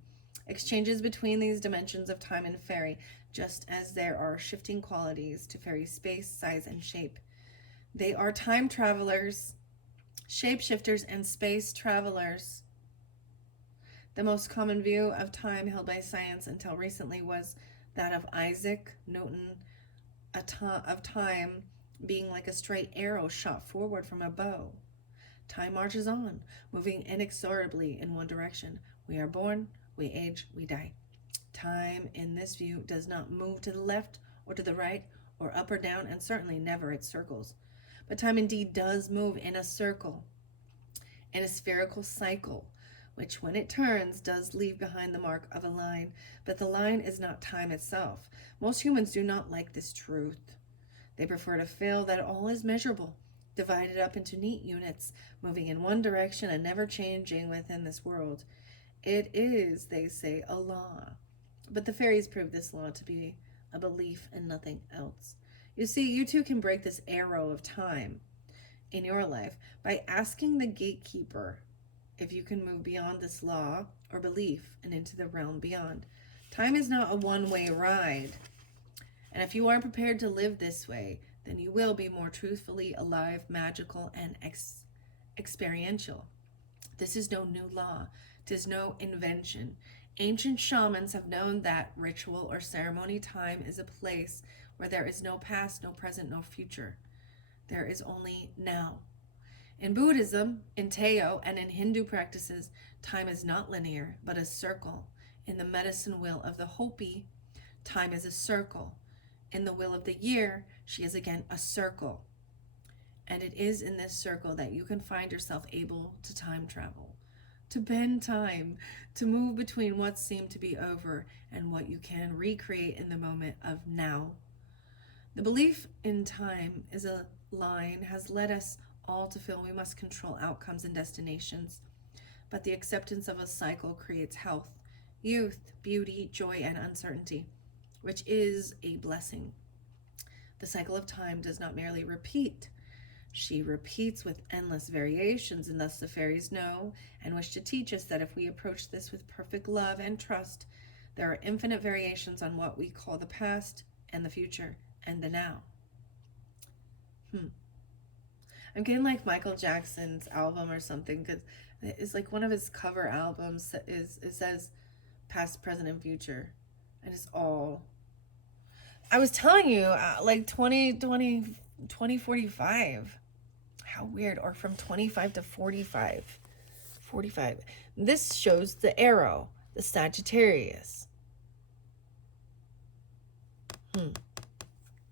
Exchanges between these dimensions of time and fairy, just as there are shifting qualities to fairy space, size, and shape. They are time travelers, shapeshifters, and space travelers. The most common view of time held by science until recently was that of Isaac Newton, of time being like a straight arrow shot forward from a bow. Time marches on, moving inexorably in one direction. We are born, we age, we die. Time in this view does not move to the left or to the right or up or down, and certainly never it circles. But time indeed does move in a circle, in a spherical cycle, which when it turns does leave behind the mark of a line. But the line is not time itself. Most humans do not like this truth. They prefer to feel that all is measurable, divided up into neat units, moving in one direction and never changing within this world. It is, they say, a law. But the fairies prove this law to be a belief and nothing else. You see, you too can break this arrow of time in your life by asking the gatekeeper if you can move beyond this law or belief and into the realm beyond. Time is not a one-way ride. And if you are prepared to live this way, then you will be more truthfully alive, magical, and experiential. This is no new law. 'Tis no invention. Ancient shamans have known that ritual or ceremony time is a place where there is no past, no present, no future. There is only now. In Buddhism, in Teo, and in Hindu practices, time is not linear, but a circle. In the medicine wheel of the Hopi, time is a circle. In the wheel of the year, she is again a circle. And it is in this circle that you can find yourself able to time travel, to bend time, to move between what seemed to be over and what you can recreate in the moment of now. The belief in time is a line has led us all to feel we must control outcomes and destinations. But the acceptance of a cycle creates health, youth, beauty, joy, and uncertainty, which is a blessing. The cycle of time does not merely repeat. She repeats with endless variations, and thus the fairies know and wish to teach us that if we approach this with perfect love and trust, there are infinite variations on what we call the past and the future and the now. I'm getting like Michael Jackson's album or something, because it's like one of his cover albums it says past, present, and future, and it's all. I was telling you, like 2045. How weird. Or from 25 to 45. 45. This shows the arrow, the Sagittarius.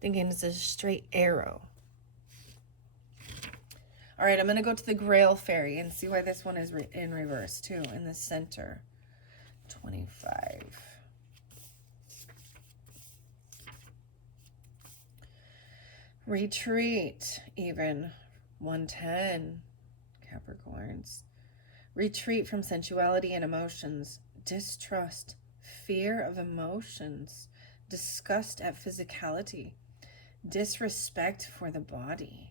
Thinking it's a straight arrow. All right, I'm going to go to the Grail Fairy and see why this one is in reverse too, in the center. 25. Retreat, even 110, Capricorns. Retreat from sensuality and emotions, distrust, fear of emotions, disgust at physicality, disrespect for the body,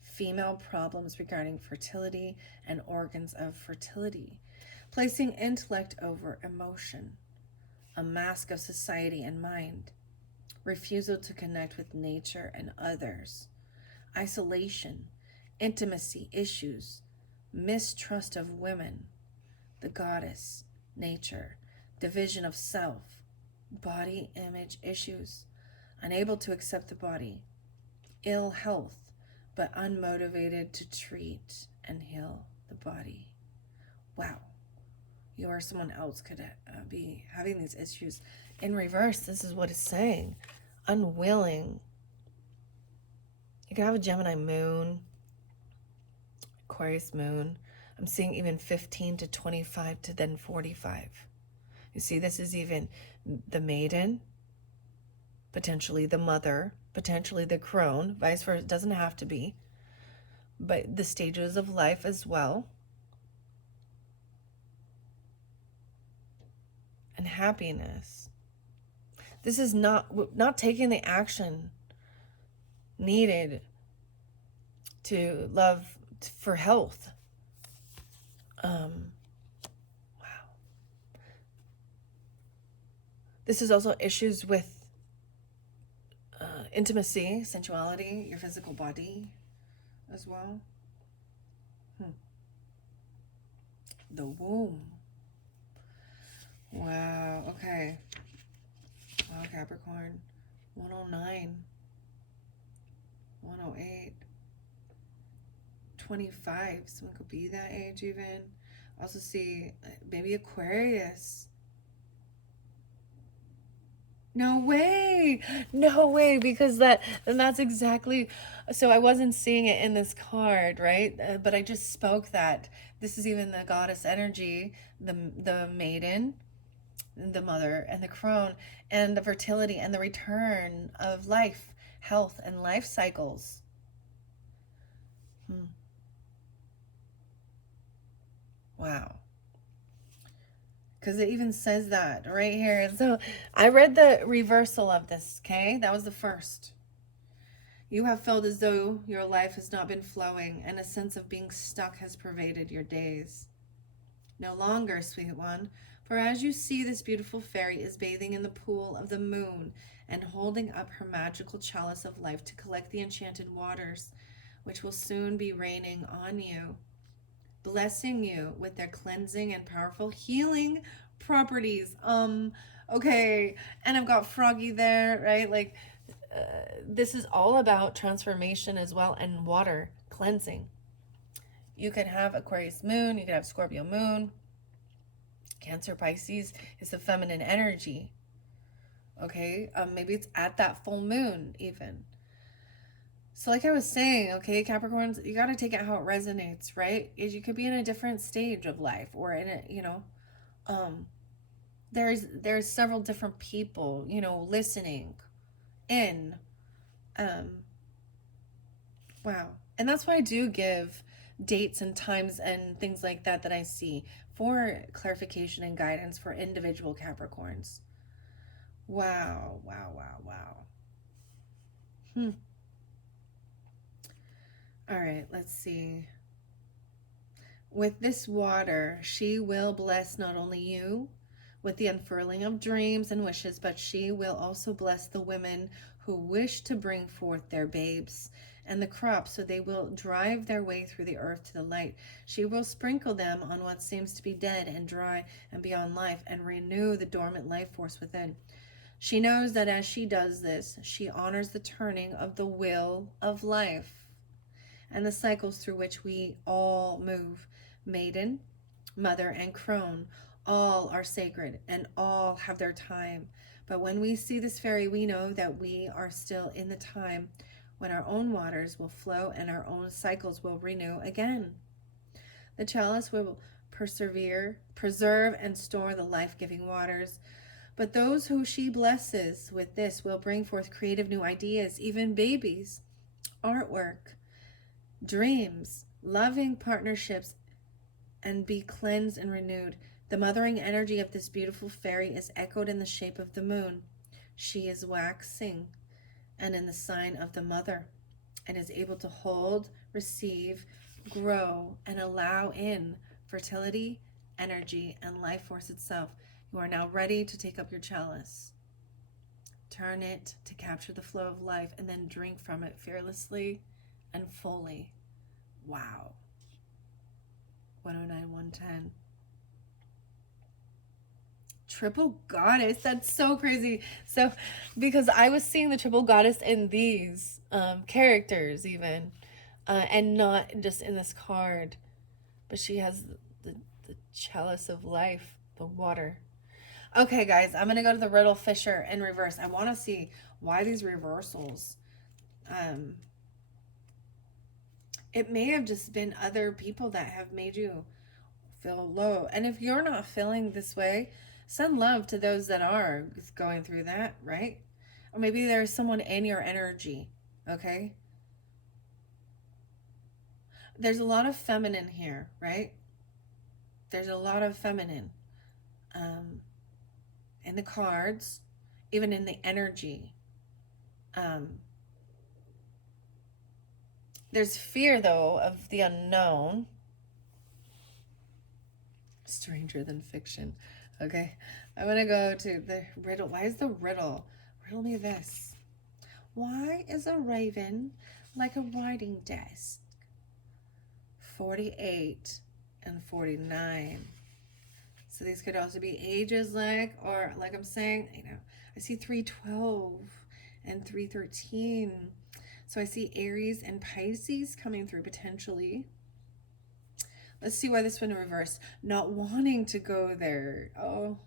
female problems regarding fertility and organs of fertility, placing intellect over emotion, a mask of society and mind, refusal to connect with nature and others, isolation, intimacy issues, mistrust of women, the goddess, nature, division of self, body image issues, unable to accept the body, ill health, but unmotivated to treat and heal the body. Wow. You or someone else could be having these issues. In reverse, this is what it's saying. Unwilling. You could have a Gemini moon, Aquarius moon. I'm seeing even 15 to 25 to then 45. You see, this is even the maiden, potentially the mother, potentially the crone, vice versa. It doesn't have to be, but the stages of life as well. And happiness. This is not taking the action needed to love for health. Wow. This is also issues with intimacy, sensuality, your physical body as well. The womb. Wow. Okay. Wow, Capricorn. 109. 108. 25. Someone could be that age even. Also see maybe Aquarius. No way. No way, because that's exactly, so I wasn't seeing it in this card, right? But I just spoke that. This is even the goddess energy, the maiden, the mother, and the crone, and the fertility and the return of life, health, and life cycles. Wow. Because it even says that right here. So I read the reversal of this, okay? That was the first. You have felt as though your life has not been flowing, and a sense of being stuck has pervaded your days. No longer, sweet one, for as you see, this beautiful fairy is bathing in the pool of the moon and holding up her magical chalice of life to collect the enchanted waters, which will soon be raining on you, blessing you with their cleansing and powerful healing properties. Okay, and I've got Froggy there, right? Like, this is all about transformation as well, and water cleansing. You could have Aquarius moon, you could have Scorpio moon. Cancer Pisces is the feminine energy. Okay, maybe it's at that full moon even. So like I was saying, okay, Capricorns, you got to take it how it resonates, right? Is you could be in a different stage of life, or in a, there's several different people, listening in. Wow. And that's why I do give dates and times and things like that I see for clarification and guidance for individual Capricorns. Wow, wow, wow, wow. All right, let's see. With this water, she will bless not only you with the unfurling of dreams and wishes, but she will also bless the women who wish to bring forth their babes and the crops, so they will drive their way through the earth to the light. She will sprinkle them on what seems to be dead and dry and beyond life, and renew the dormant life force within. She knows that as she does this, she honors the turning of the wheel of life and the cycles through which we all move. Maiden, mother, and crone, all are sacred and all have their time. But when we see this fairy, we know that we are still in the time when our own waters will flow and our own cycles will renew again. The chalice will preserve, and store the life-giving waters. But those who she blesses with this will bring forth creative new ideas, even babies, artwork, dreams, loving partnerships, and be cleansed and renewed. The mothering energy of this beautiful fairy is echoed in the shape of the moon. She is waxing and in the sign of the mother, and is able to hold, receive, grow, and allow in fertility, energy, and life force itself. You are now ready to take up your chalice. Turn it to capture the flow of life and then drink from it fearlessly and fully. Wow. 109, 110. Triple goddess. That's so crazy. So, because I was seeing the triple goddess in these characters, even, and not just in this card, but she has the chalice of life, the water. Okay, guys, I'm gonna go to the Riddle Fisher in reverse. I want to see why these reversals. It may have just been other people that have made you feel low. And if you're not feeling this way, send love to those that are going through that, right? Or maybe there's someone in your energy, okay? There's a lot of feminine here, right? There's a lot of feminine in the cards, even in the energy. There's fear, though, of the unknown. Stranger than fiction. Okay, I'm gonna go to the riddle. Why is the riddle? Riddle me this. Why is a raven like a writing desk? 48 and 49. So these could also be ages, or like I'm saying, I see 312 and 313. So I see Aries and Pisces coming through potentially. Let's see why this one in reverse. Not wanting to go there. Oh,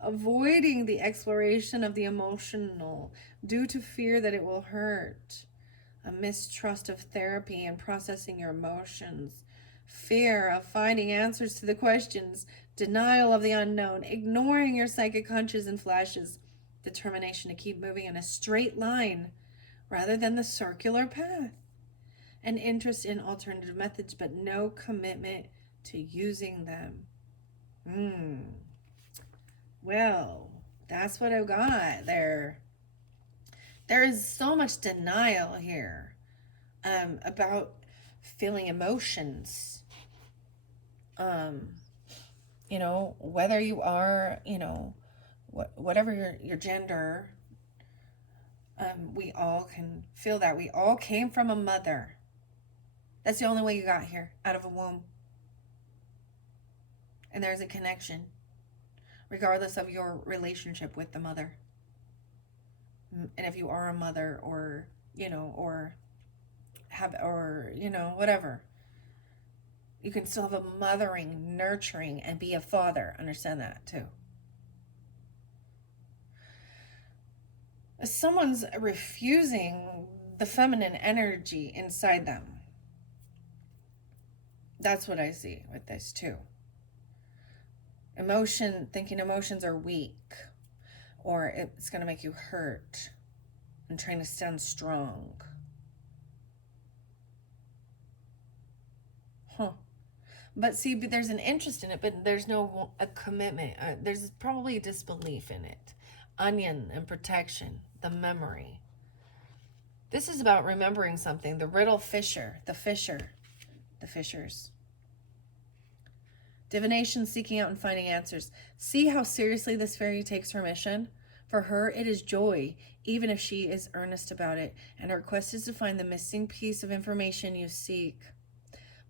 avoiding the exploration of the emotional due to fear that it will hurt. A mistrust of therapy and processing your emotions. Fear of finding answers to the questions. Denial of the unknown. Ignoring your psychic hunches and flashes. Determination to keep moving in a straight line rather than the circular path. An interest in alternative methods, but no commitment to using them. Well, that's what I've got there. There is so much denial here about feeling emotions. Whether you are, whatever your gender, we all can feel that. We all came from a mother. That's the only way you got here, out of a womb. And there's a connection, regardless of your relationship with the mother. And if you are a mother or whatever, you can still have a mothering, nurturing, and be a father. Understand that too. Someone's refusing the feminine energy inside them. That's what I see with this too. Thinking emotions are weak, or it's going to make you hurt, and trying to stand strong. But there's an interest in it, but there's no a commitment. There's probably a disbelief in it. Onion and protection, the memory. This is about remembering something. The riddle fisher, the fisher, the fishers. Divination, seeking out and finding answers. See how seriously this fairy takes her mission? For her, it is joy, even if she is earnest about it, and her quest is to find the missing piece of information you seek.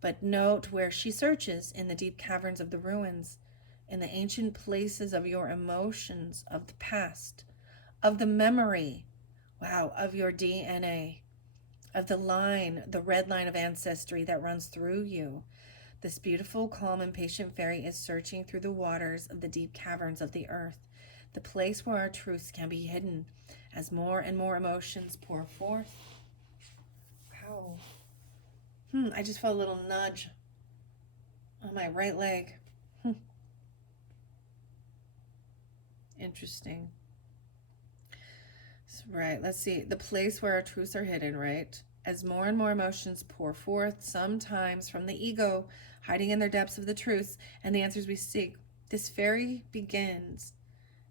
But note where she searches: in the deep caverns of the ruins, in the ancient places of your emotions, of the past, of the memory, wow, of your DNA, of the line, the red line of ancestry that runs through you. This beautiful, calm, and patient fairy is searching through the waters of the deep caverns of the earth, the place where our truths can be hidden as more and more emotions pour forth. Wow. I just felt a little nudge on my right leg. Interesting. Right, let's see. The place where our truths are hidden, right? As more and more emotions pour forth, sometimes from the ego, hiding in their depths of the truths and the answers we seek, this fairy begins.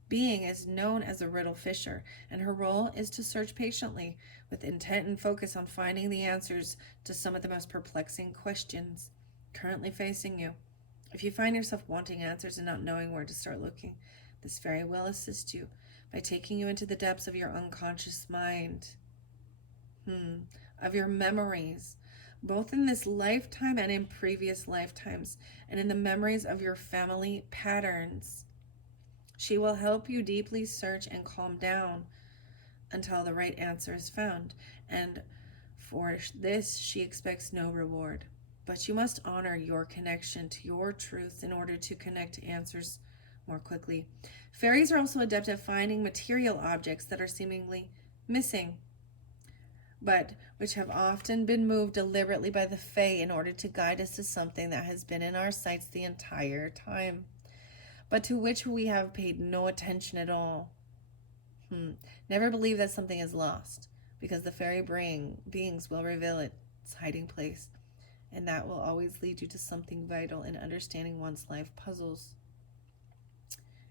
Being is known as a riddle fisher, and her role is to search patiently with intent and focus on finding the answers to some of the most perplexing questions currently facing you. If you find yourself wanting answers and not knowing where to start looking, this fairy will assist you by taking you into the depths of your unconscious mind, of your memories, both in this lifetime and in previous lifetimes, and in the memories of your family patterns. She will help you deeply search and calm down until the right answer is found, and for this she expects no reward. But you must honor your connection to your truths in order to connect to answers more quickly. Fairies are also adept at finding material objects that are seemingly missing, but which have often been moved deliberately by the Fae in order to guide us to something that has been in our sights the entire time, but to which we have paid no attention at all. Never believe that something is lost, because the fairy beings will reveal its hiding place, and that will always lead you to something vital in understanding one's life puzzles.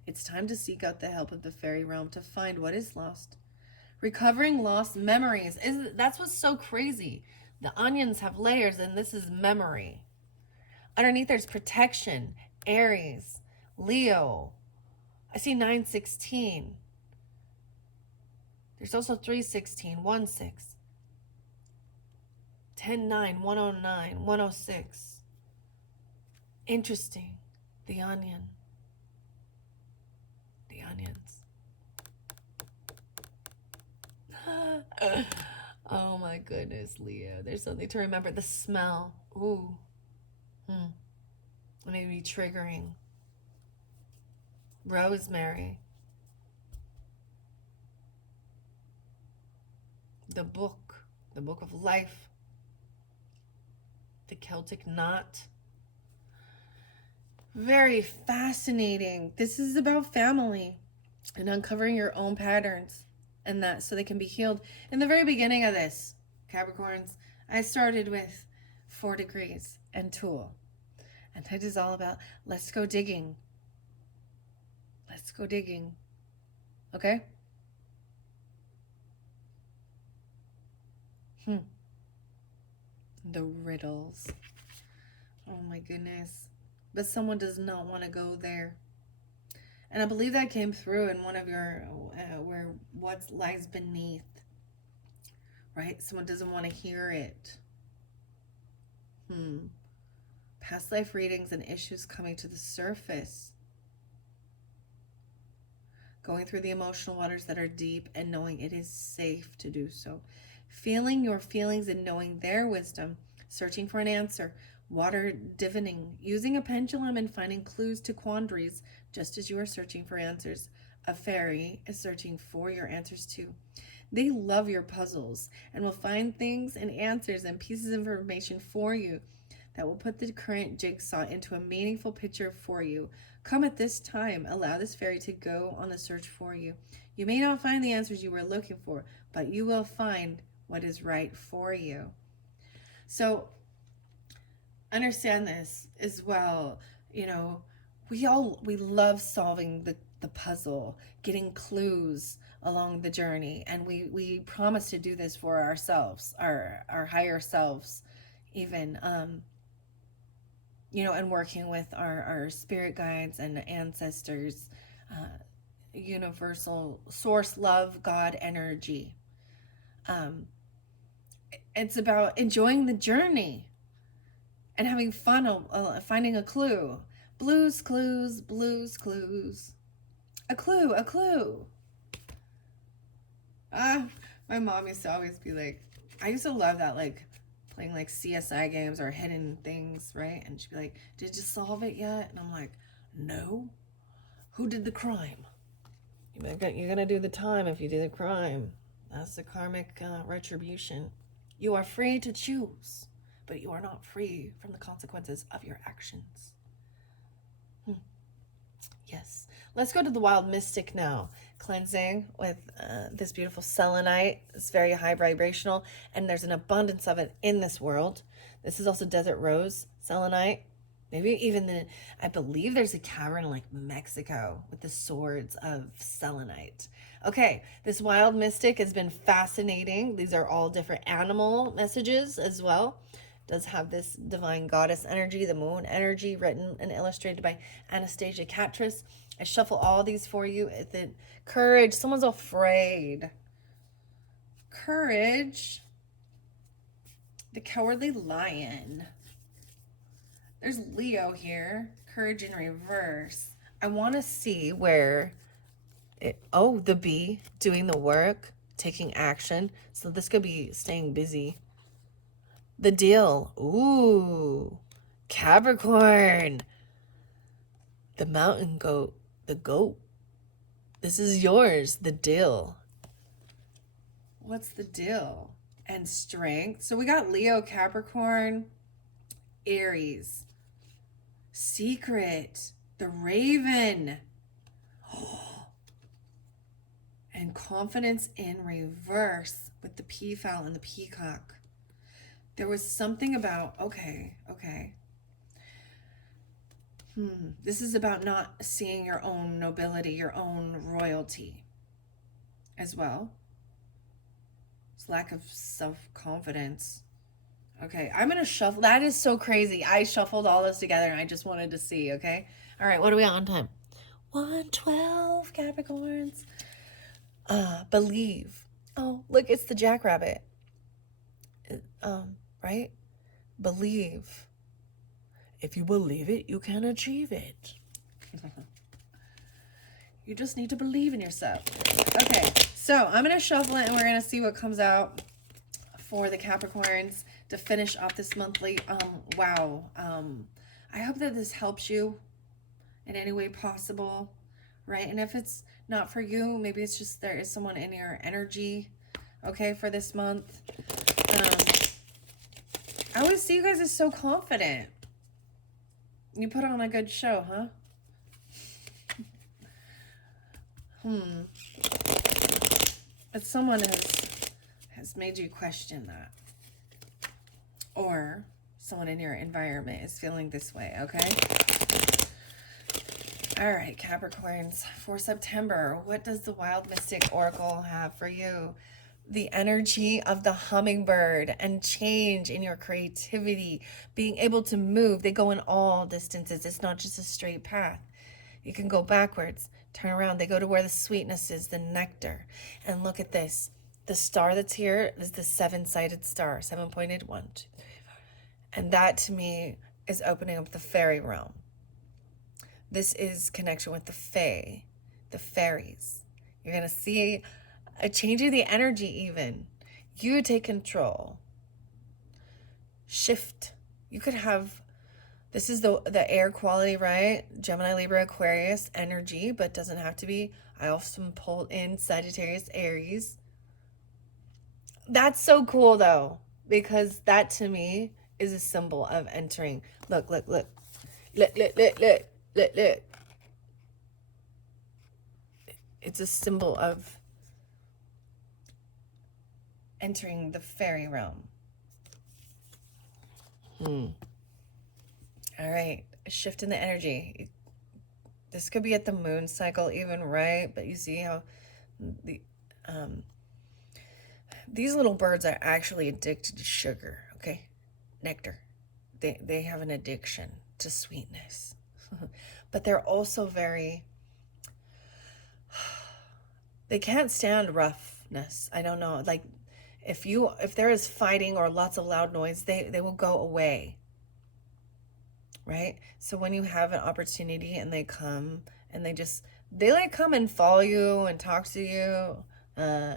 It's time to seek out the help of the fairy realm to find what is lost. Recovering lost memories. That's what's so crazy. The onions have layers, and this is memory. Underneath there's protection, Aries, Leo. I see 916. There's also 316, 16, 10-9, 109, 106. Interesting. The onion. The onions. Oh my goodness, Leo. There's something to remember. The smell. Ooh. Maybe triggering. Rosemary. The book of life. The Celtic knot. Very fascinating. This is about family and uncovering your own patterns, and that so they can be healed. In the very beginning of this, Capricorns, I started with 4 degrees and Tool. And it is all about let's go digging. Let's go digging. Okay? The riddles. Oh my goodness. But someone does not want to go there. And I believe that came through in one of your, where what lies beneath. Right? Someone doesn't want to hear it. Past life readings and issues coming to the surface. Going through the emotional waters that are deep and knowing it is safe to do so. Feeling your feelings and knowing their wisdom. Searching for an answer. Water divining. Using a pendulum and finding clues to quandaries just as you are searching for answers. A fairy is searching for your answers too. They love your puzzles and will find things and answers and pieces of information for you that will put the current jigsaw into a meaningful picture for you. Come at this time. Allow this fairy to go on the search for you. You may not find the answers you were looking for, but you will find what is right for you. So understand this as well. You know, we love solving the puzzle, getting clues along the journey. And we promise to do this for ourselves, our higher selves, even, and working with our spirit guides and ancestors, universal source, love, God energy. It's about enjoying the journey and having fun, finding a clue. Blues clues, blues clues. A clue, a clue. My mom used to always be like, I used to love that, like, playing like CSI games or hidden things, right? And she'd be like, did you solve it yet? And I'm like, no. Who did the crime? You're gonna do the time if you do the crime. That's the karmic retribution. You are free to choose, but you are not free from the consequences of your actions. Yes. Let's go to the wild mystic now. Cleansing with this beautiful selenite. It's very high vibrational, and there's an abundance of it in this world. This is also desert rose selenite. Maybe even I believe there's a cavern in like Mexico with the swords of selenite. Okay, this wild mystic has been fascinating. These are all different animal messages as well. It does have this divine goddess energy, the moon energy, written and illustrated by Anastasia Catris. I shuffle all these for you. The courage, someone's afraid. Courage, the cowardly lion. There's Leo here, courage in reverse. I want to see where, the bee doing the work, taking action. So this could be staying busy. The deal, ooh, Capricorn. The mountain goat, the goat. This is yours, the deal. What's the deal? And strength. So we got Leo, Capricorn, Aries. Secret, the raven. And confidence in reverse with the peafowl and the peacock. There was something about, okay. This is about not seeing your own nobility, your own royalty as well. It's lack of self-confidence. Okay, I'm going to shuffle. That is so crazy. I shuffled all this together and I just wanted to see, okay? All right, what are we on time? 1:12, Capricorns. Believe. Oh, look, it's the jackrabbit. Right? Believe. If you believe it, you can achieve it. You just need to believe in yourself. Okay, so I'm going to shuffle it and we're going to see what comes out for the Capricorns to finish off this monthly. Wow. I hope that this helps you in any way possible, right? And if it's not for you, maybe it's just there is someone in your energy, okay, for this month. I always see you guys as so confident. You put on a good show, huh? But someone has made you question that. Or someone in your environment is feeling this way, okay? All right, Capricorns, for September, what does the Wild Mystic Oracle have for you? The energy of the hummingbird and change in your creativity, being able to move. They go in all distances. It's not just a straight path. You can go backwards, turn around. They go to where the sweetness is, the nectar. And look at this. The star that's here is the seven-sided star, 7-pointed, 1, 2, 3, 4. And that to me is opening up the fairy realm. This is connection with the fae, the fairies. You're going to see a change of the energy even. You take control. Shift. You could have, this is the air quality, right? Gemini, Libra, Aquarius energy, but doesn't have to be. I often pull in Sagittarius, Aries. That's so cool though, because that to me is a symbol of entering. Look. Look. It's a symbol of entering the fairy realm. All right, a shift in the energy. This could be at the moon cycle even, right? But you see how These little birds are actually addicted to sugar, okay? Nectar. They have an addiction to sweetness. But they're also they can't stand roughness. I don't know. Like if there is fighting or lots of loud noise, they will go away. Right? So when you have an opportunity and they come and they like come and follow you and talk to you. Uh,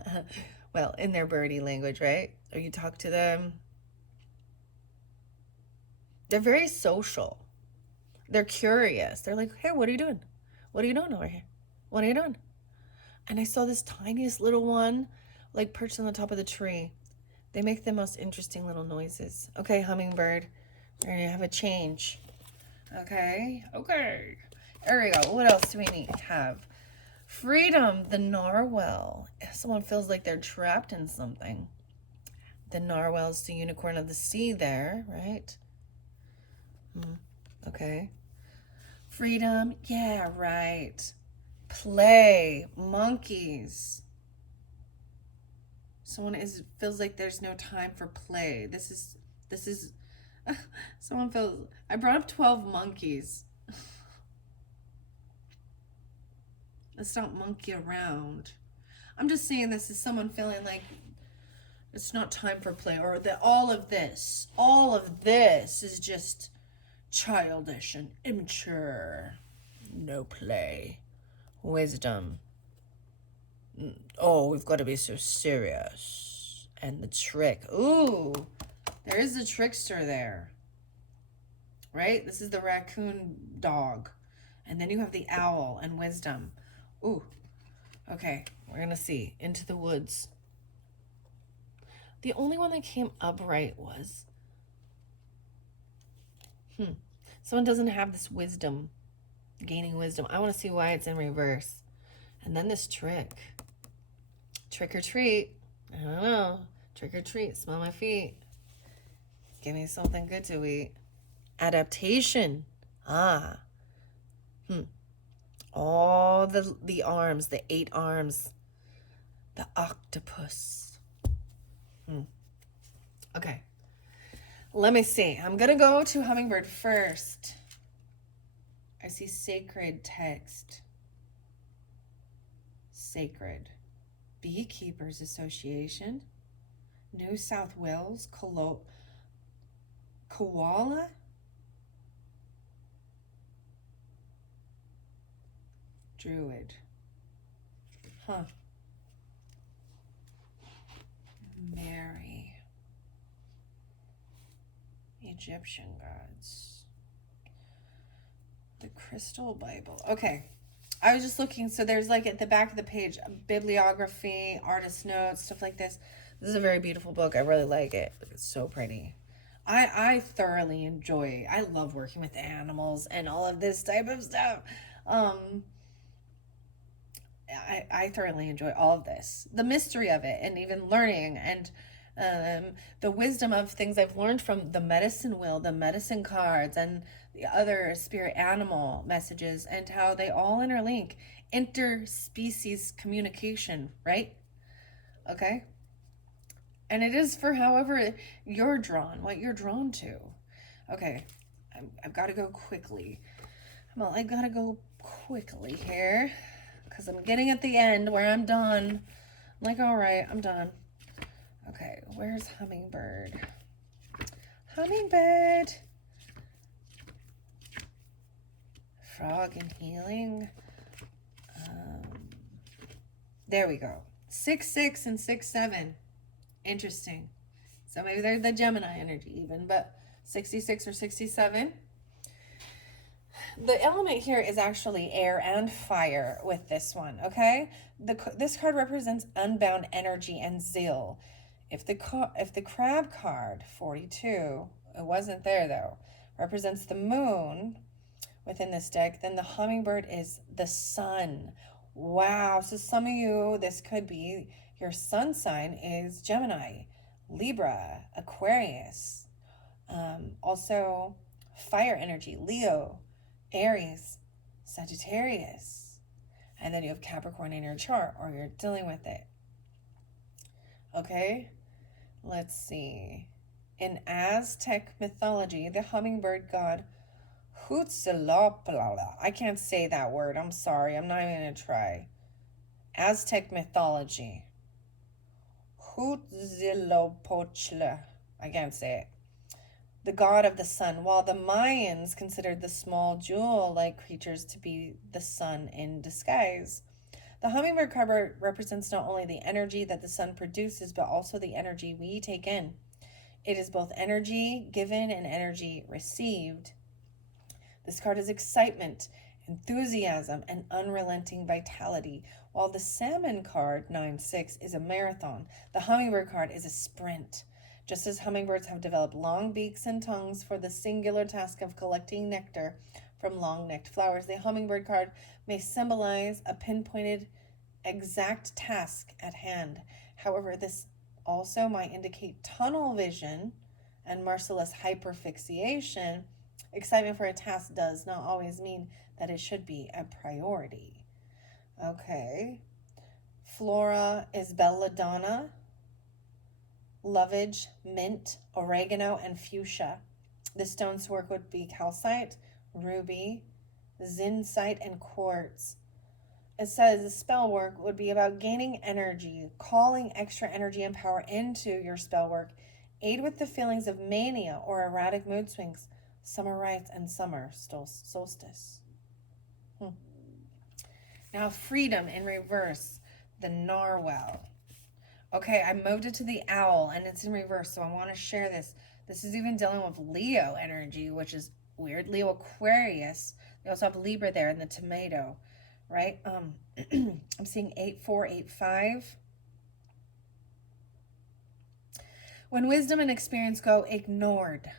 well, in their birdie language, right? Or you talk to them. They're very social. They're curious. They're like, hey, what are you doing? What are you doing over here? What are you doing? And I saw this tiniest little one, like perched on the top of the tree. They make the most interesting little noises. Okay, hummingbird, we're gonna have a change. Okay. There we go. What else do we need to have? Freedom, the narwhal. Someone feels like they're trapped in something. The narwhal's the unicorn of the sea there, right? Okay. Freedom, yeah, right. Play, monkeys. Feels like there's no time for play. This is someone feels I brought up 12 monkeys. Let's not monkey around. I'm just saying this is someone feeling like it's not time for play, or that all of this is just childish and immature. No play. Wisdom. Oh, we've got to be so serious. And the trick. Ooh, there is a trickster there. Right? This is the raccoon dog. And then you have the owl and wisdom. Ooh. Okay, we're going to see. Into the woods. The only one that came up right was... Someone doesn't have this wisdom. Gaining wisdom. I want to see why it's in reverse. And then this trick. Trick or treat. I don't know. Trick or treat. Smell my feet. Give me something good to eat. Adaptation. All the arms, the 8 arms. The octopus. Okay. Let me see. I'm going to go to hummingbird first. I see sacred text. Sacred. Beekeepers Association. New South Wales. Koala. Druid. Mary. Egyptian gods. The Crystal Bible. Okay. I was just looking. So there's like at the back of the page, bibliography, artist notes, stuff like this. This is a very beautiful book. I really like it. It's so pretty. I thoroughly enjoy. I love working with animals and all of this type of stuff. I thoroughly enjoy all of this. The mystery of it and even learning and the wisdom of things I've learned from the medicine wheel, the medicine cards, and the other spirit animal messages, and how they all interlink. Interspecies communication, right? Okay? And it is for however you're drawn, what you're drawn to. Okay, I've got to go quickly. Well, I got to go quickly here because I'm getting at the end where I'm done. I'm like, all right, I'm done. Okay, where's hummingbird? Hummingbird. Frog and healing. There we go. 6-6 and 6-7. Interesting. So maybe they're the Gemini energy even, but 66 or 67. The element here is actually air and fire with this one, okay? This card represents unbound energy and zeal. If the crab card, 42, it wasn't there though, represents the moon within this deck, then the hummingbird is the sun. Wow, so some of you, this could be your sun sign is Gemini, Libra, Aquarius. Also fire energy, Leo, Aries, Sagittarius. And then you have Capricorn in your chart or you're dealing with it. Okay, let's see. In Aztec mythology, the hummingbird god Huitzilopochtli. I can't say that word. I'm sorry. I'm not even going to try. Aztec mythology. Huitzilopochtli. I can't say it. The god of the sun, while the Mayans considered the small jewel like creatures to be the sun in disguise. The hummingbird card represents not only the energy that the sun produces, but also the energy we take in. It is both energy given and energy received. This card is excitement, enthusiasm, and unrelenting vitality, while the salmon card, 9-6, is a marathon. The hummingbird card is a sprint. Just as hummingbirds have developed long beaks and tongues for the singular task of collecting nectar from long-necked flowers, the hummingbird card may symbolize a pinpointed, exact task at hand. However, this also might indicate tunnel vision and merciless hyperfixation. Excitement for a task does not always mean that it should be a priority. Okay. Flora is belladonna, lovage, mint, oregano, and fuchsia. The stones to work would be calcite, ruby, zincite, and quartz. It says the spell work would be about gaining energy, calling extra energy and power into your spell work, aid with the feelings of mania or erratic mood swings, summer rites, and summer solstice. Now, freedom in reverse, the narwhal. Okay, I moved it to the owl and it's in reverse, so I want to share this. This is even dealing with Leo energy, which is weird. Leo Aquarius. They also have Libra there in the tomato, right? I'm seeing 8485. When wisdom and experience go ignored,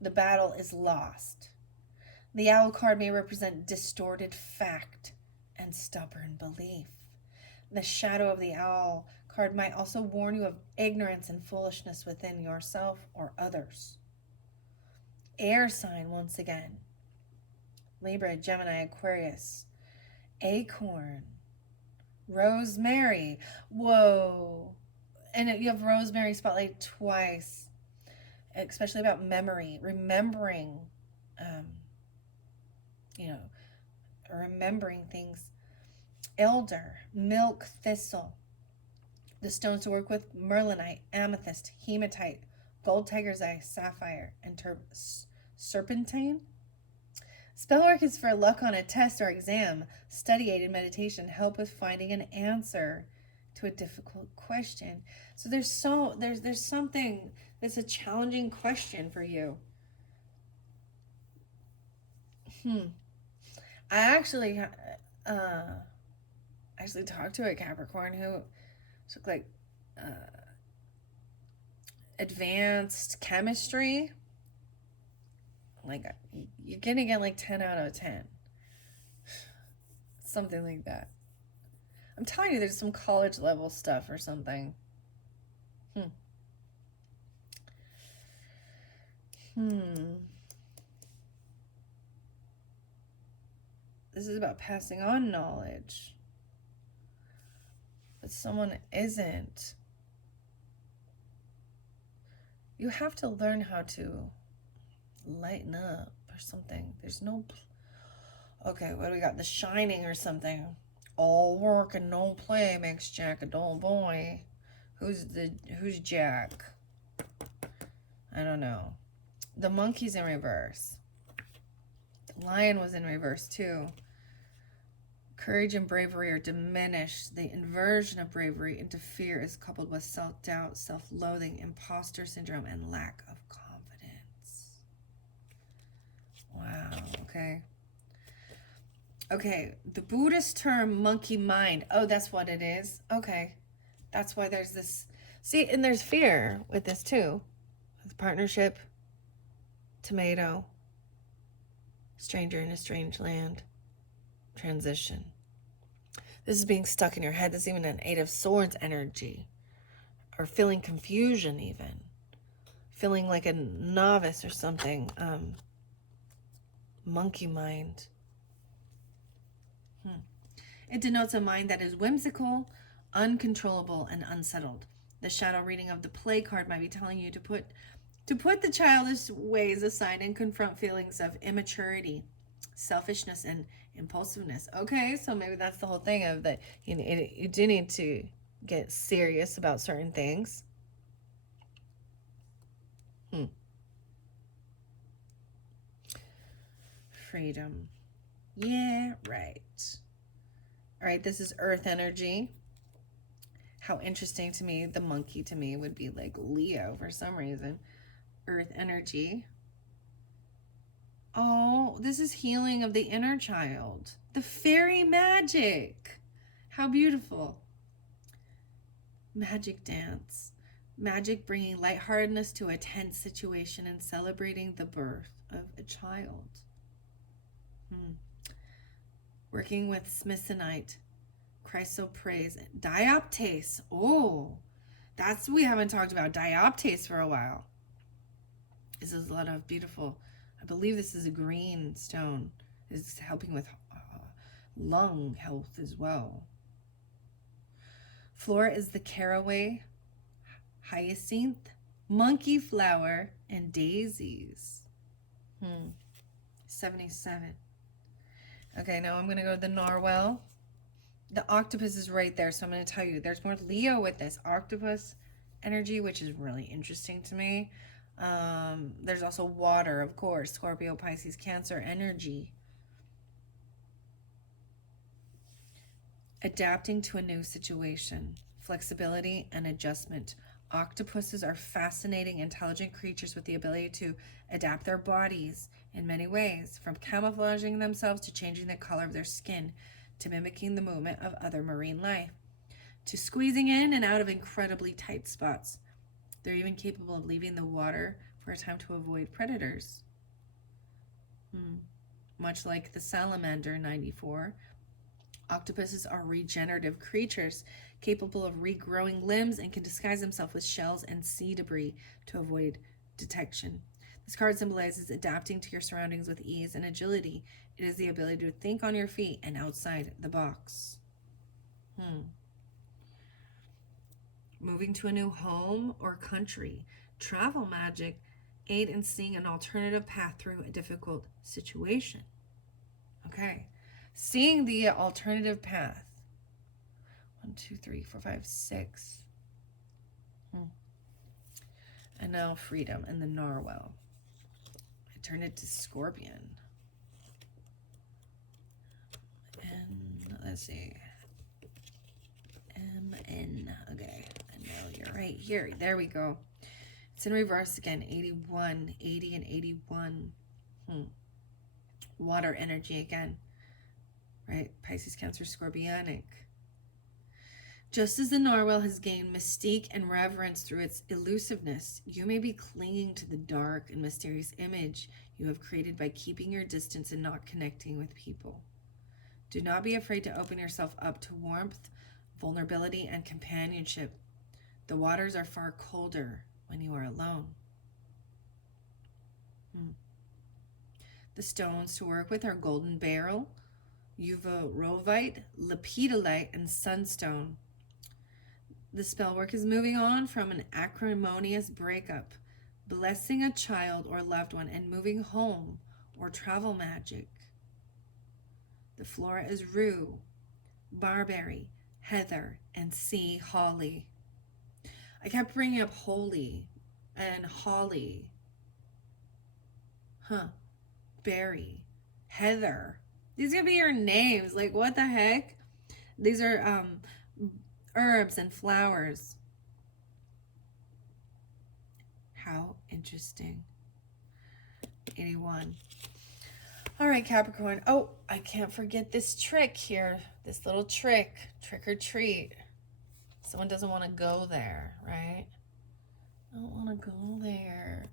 the battle is lost. The owl card may represent distorted fact and stubborn belief. The shadow of the owl card might also warn you of ignorance and foolishness within yourself or others. Air sign once again. Libra, Gemini, Aquarius. Acorn. Rosemary. Whoa. And you have Rosemary spotlight twice, especially about memory, remembering, remembering things. Elder, milk thistle. The stones to work with: merlinite, amethyst, hematite, gold tiger's eye, sapphire, and serpentine. Spellwork is for luck on a test or exam, study aid and meditation, help with finding an answer to a difficult question. So there's something that's a challenging question for you. I actually talked to a Capricorn who took like advanced chemistry. Like, you're gonna get like 10 out of 10. Something like that. I'm telling you, there's some college level stuff or something. This is about passing on knowledge. But someone isn't. You have to learn how to lighten up or something. There's no... Okay, what do we got? The Shining or something. All work and no play makes Jack a dull boy. Who's Jack? I don't know. The monkey's in reverse. The lion was in reverse too. Courage and bravery are diminished. The inversion of bravery into fear is coupled with self-doubt, self-loathing, imposter syndrome, and lack of confidence. Wow, okay. Okay, the Buddhist term monkey mind. Oh, that's what it is. Okay, that's why there's this. See, and there's fear with this too. With partnership, tomato, stranger in a strange land, transition. This is being stuck in your head. This is even an Eight of Swords energy. Or feeling confusion even. Feeling like a novice or something. Monkey mind. It denotes a mind that is whimsical, uncontrollable, and unsettled. The shadow reading of the play card might be telling you to put the childish ways aside and confront feelings of immaturity, selfishness, and impulsiveness. Okay, so maybe that's the whole thing of that you do need to get serious about certain things. Freedom. Yeah, right. All right, this is earth energy. How interesting to me, the monkey to me would be like Leo for some reason. Earth energy. Oh, this is healing of the inner child. The fairy magic. How beautiful. Magic dance. Magic bringing lightheartedness to a tense situation and celebrating the birth of a child. Working with Smithsonite. Chrysoprase. Dioptase. Oh, we haven't talked about dioptase for a while. This is a lot of beautiful, I believe this is a green stone. It's helping with lung health as well. Flora is the caraway, hyacinth, monkey flower, and daisies. 77. Okay, now I'm going to go to the narwhal. The octopus is right there, so I'm going to tell you there's more Leo with this octopus energy, which is really interesting to me. There's also water, of course, Scorpio, Pisces, Cancer energy. Adapting to a new situation, flexibility and adjustment. Octopuses are fascinating, intelligent creatures with the ability to adapt their bodies in many ways, from camouflaging themselves to changing the color of their skin, to mimicking the movement of other marine life, to squeezing in and out of incredibly tight spots. They're even capable of leaving the water for a time to avoid predators. Much like the salamander, 94, octopuses are regenerative creatures capable of regrowing limbs and can disguise themselves with shells and sea debris to avoid detection. This card symbolizes adapting to your surroundings with ease and agility. It is the ability to think on your feet and outside the box. Moving to a new home or country. Travel magic. Aid in seeing an alternative path through a difficult situation. Okay. Seeing the alternative path. 1, 2, 3, 4, 5, 6. And now freedom and the narwhal. I turn it to scorpion. And let's see. MN. Okay. I know you're right here. There we go. It's in reverse again. 81. 80 and 81. Water energy again. Right? Pisces, Cancer, Scorpionic. Just as the narwhal has gained mystique and reverence through its elusiveness, you may be clinging to the dark and mysterious image you have created by keeping your distance and not connecting with people. Do not be afraid to open yourself up to warmth, vulnerability, and companionship. The waters are far colder when you are alone. The stones to work with are golden beryl, uvarovite, lepidolite, and sunstone. The spellwork is moving on from an acrimonious breakup, blessing a child or loved one, and moving home or travel magic. The flora is rue, barberry, heather, and sea holly. I kept bringing up holy and holly. Berry, heather. These are gonna be your names. Like, what the heck? These are herbs and flowers. How interesting. 81. All right, Capricorn. Oh, I can't forget this trick here. This little trick or treat. Someone doesn't want to go there, right? I don't want to go there.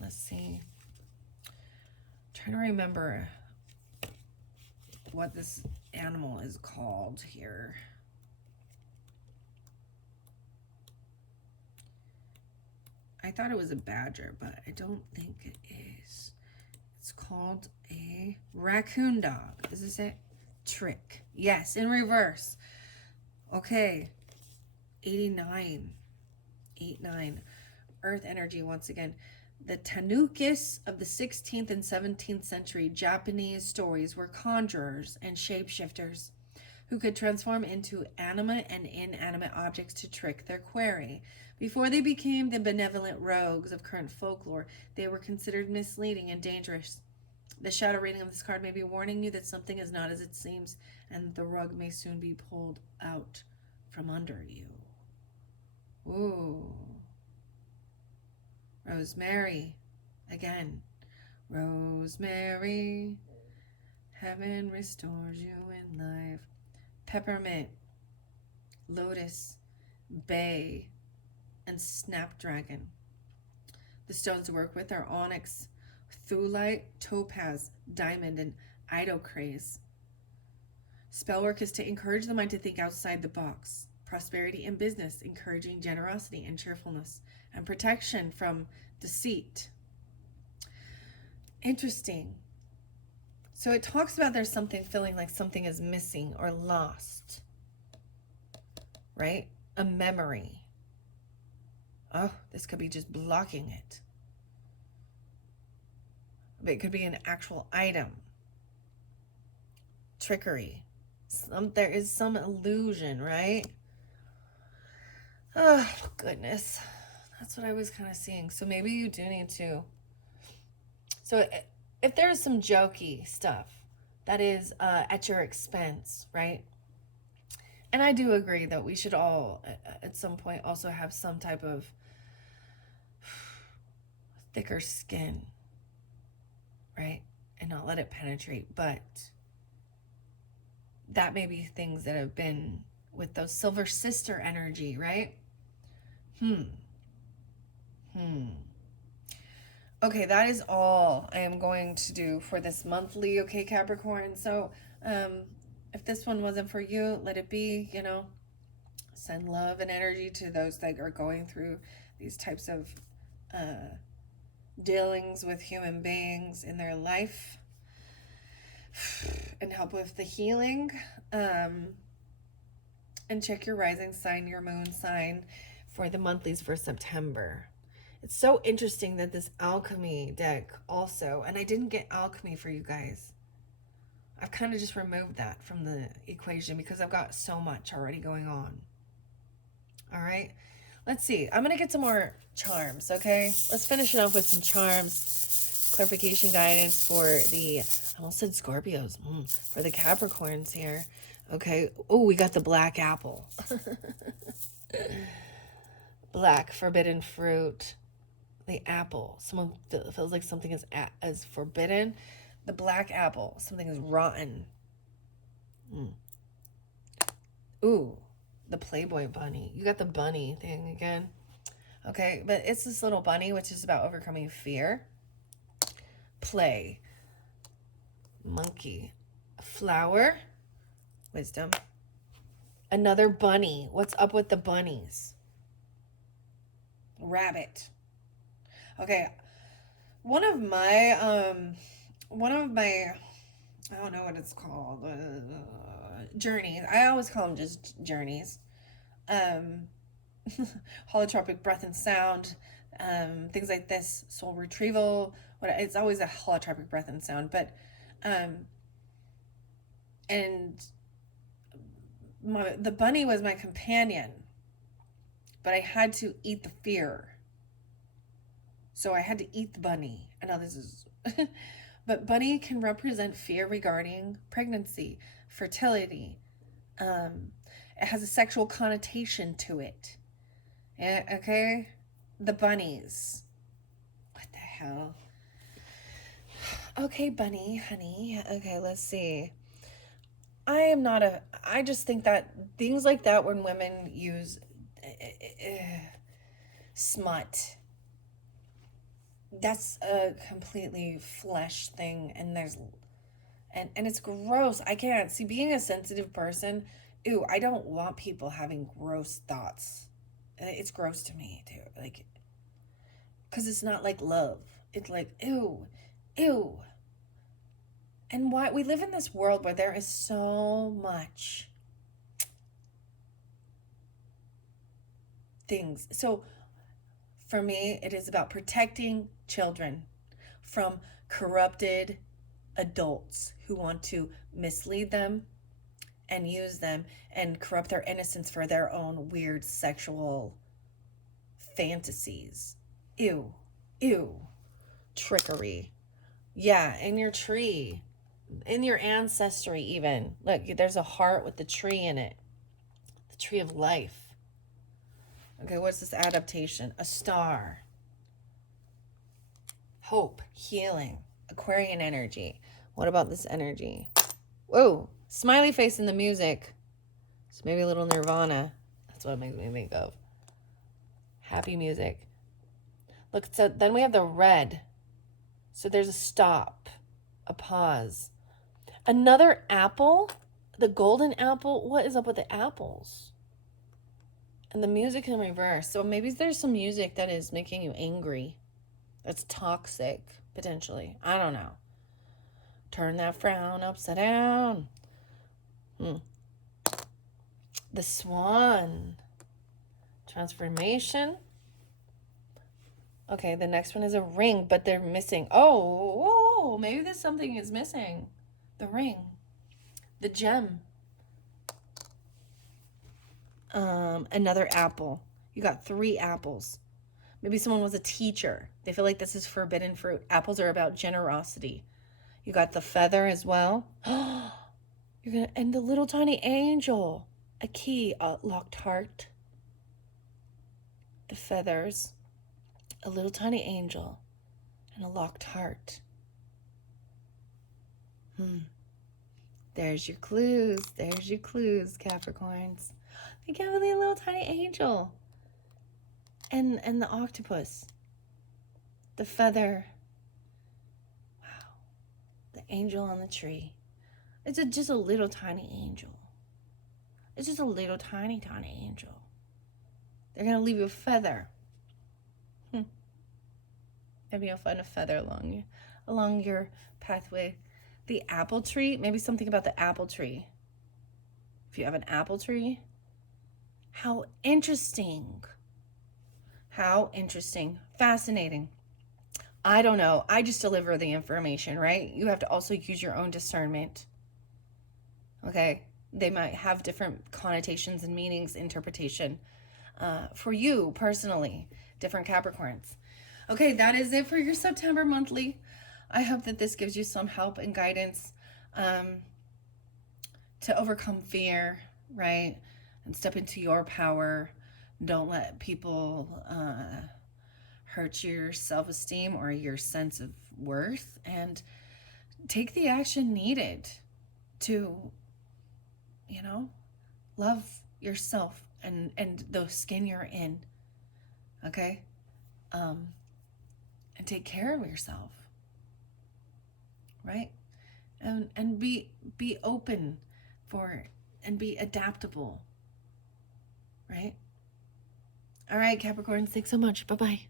Let's see. I'm trying to remember what this animal is called here. I thought it was a badger, but I don't think it is. It's called a raccoon dog. Is this it? Trick. Yes, in reverse. Okay. 89. 8-9. Earth energy once again. The Tanukis of the 16th and 17th century Japanese stories were conjurers and shapeshifters who could transform into animate and inanimate objects to trick their quarry. Before they became the benevolent rogues of current folklore, they were considered misleading and dangerous. The shadow reading of this card may be warning you that something is not as it seems, and the rug may soon be pulled out from under you. Ooh. Rosemary. Again. Rosemary. Heaven restores you in life. Peppermint. Lotus. Bay. And snapdragon. The stones to work with are onyx, thulite, topaz, diamond, and idocrase. Spellwork is to encourage the mind to think outside the box. Prosperity in business, encouraging generosity and cheerfulness, and protection from deceit. Interesting. So it talks about there's something feeling like something is missing or lost, right? A memory. Oh, this could be just blocking it. But it could be an actual item. Trickery. There is some illusion, right? Oh, goodness. That's what I was kind of seeing. So maybe you do need to. So if there's some jokey stuff that is at your expense, right? And I do agree that we should all, at some point, also have some type of thicker skin, right? And not let it penetrate. But that may be things that have been with those silver sister energy, right? Okay, that is all I am going to do for this monthly, okay, Capricorn? So, if this one wasn't for you, let it be, send love and energy to those that are going through these types of dealings with human beings in their life and help with the healing. And check your rising sign, your moon sign for the monthlies for September. It's so interesting that this alchemy deck also, and I didn't get alchemy for you guys. I've kind of just removed that from the equation because I've got so much already going on. All right, let's see. I'm going to get some more charms, okay? Let's finish it off with some charms, clarification guidance for the, I almost said Scorpios, for the Capricorns here. Okay. Oh, we got the black apple. Black forbidden fruit. The apple. Someone feels like something is forbidden. The black apple. Something is rotten. Ooh, the Playboy bunny. You got the bunny thing again. Okay, but it's this little bunny, which is about overcoming fear. Play. Monkey. Flower. Wisdom. Another bunny. What's up with the bunnies? Rabbit. Okay. One of my I don't know what it's called. Journeys. I always call them just journeys. Holotropic breath and sound. Things like this. Soul retrieval. It's always a holotropic breath and sound, but and the bunny was my companion, but I had to eat the fear. So I had to eat the bunny. I know this is, but bunny can represent fear regarding pregnancy, fertility. It has a sexual connotation to it. Yeah, okay? The bunnies. What the hell? Okay, bunny, honey. Okay, let's see. I just think that things like that when women use smut, that's a completely flesh thing, and it's gross. I can't see, being a sensitive person, I don't want people having gross thoughts. It's gross to me too, like, because it's not like love. It's like ew. And why we live in this world where there is so much things. So for me, it is about protecting children from corrupted adults who want to mislead them and use them and corrupt their innocence for their own weird sexual fantasies. Ew. Ew. Trickery. Yeah, in your tree. In your ancestry, even. Look, there's a heart with the tree in it. The tree of life. Okay, what's this adaptation? A star. Hope. Healing. Aquarian energy. What about this energy? Whoa. Smiley face in the music. So maybe a little Nirvana. That's what it makes me think of. Happy music. Look, so then we have the red. So there's a stop, a pause. Another apple, the golden apple. What is up with the apples? And the music in reverse. So maybe there's some music that is making you angry. That's toxic, potentially. I don't know. Turn that frown upside down. The swan. Transformation. Okay, the next one is a ring, but they're missing. Oh, maybe there's something is missing. The ring. The gem. Another apple. You got 3 apples. Maybe someone was a teacher. They feel like this is forbidden fruit. Apples are about generosity. You got the feather as well. And the little tiny angel. A key, a locked heart. The feathers. A little tiny angel. And a locked heart. There's your clues. There's your clues, Capricorns. You got a little tiny angel. And the octopus. The feather. Wow. The angel on the tree. It's just a little tiny angel. It's just a little tiny angel. They're going to leave you a feather. Maybe you'll find a feather along your pathway. The apple tree. Maybe something about the apple tree. If you have an apple tree. How interesting. How interesting. Fascinating. I don't know. I just deliver the information, right? You have to also use your own discernment. Okay? They might have different connotations and meanings, interpretation. For you, personally, different Capricorns. Okay, that is it for your September monthly. I hope that this gives you some help and guidance to overcome fear, right? And step into your power. Don't let people hurt your self-esteem or your sense of worth, and take the action needed to, love yourself and the skin you're in, okay? And take care of yourself, right? And be open for and be adaptable, right? All right, Capricorn, thanks so much. Bye-bye.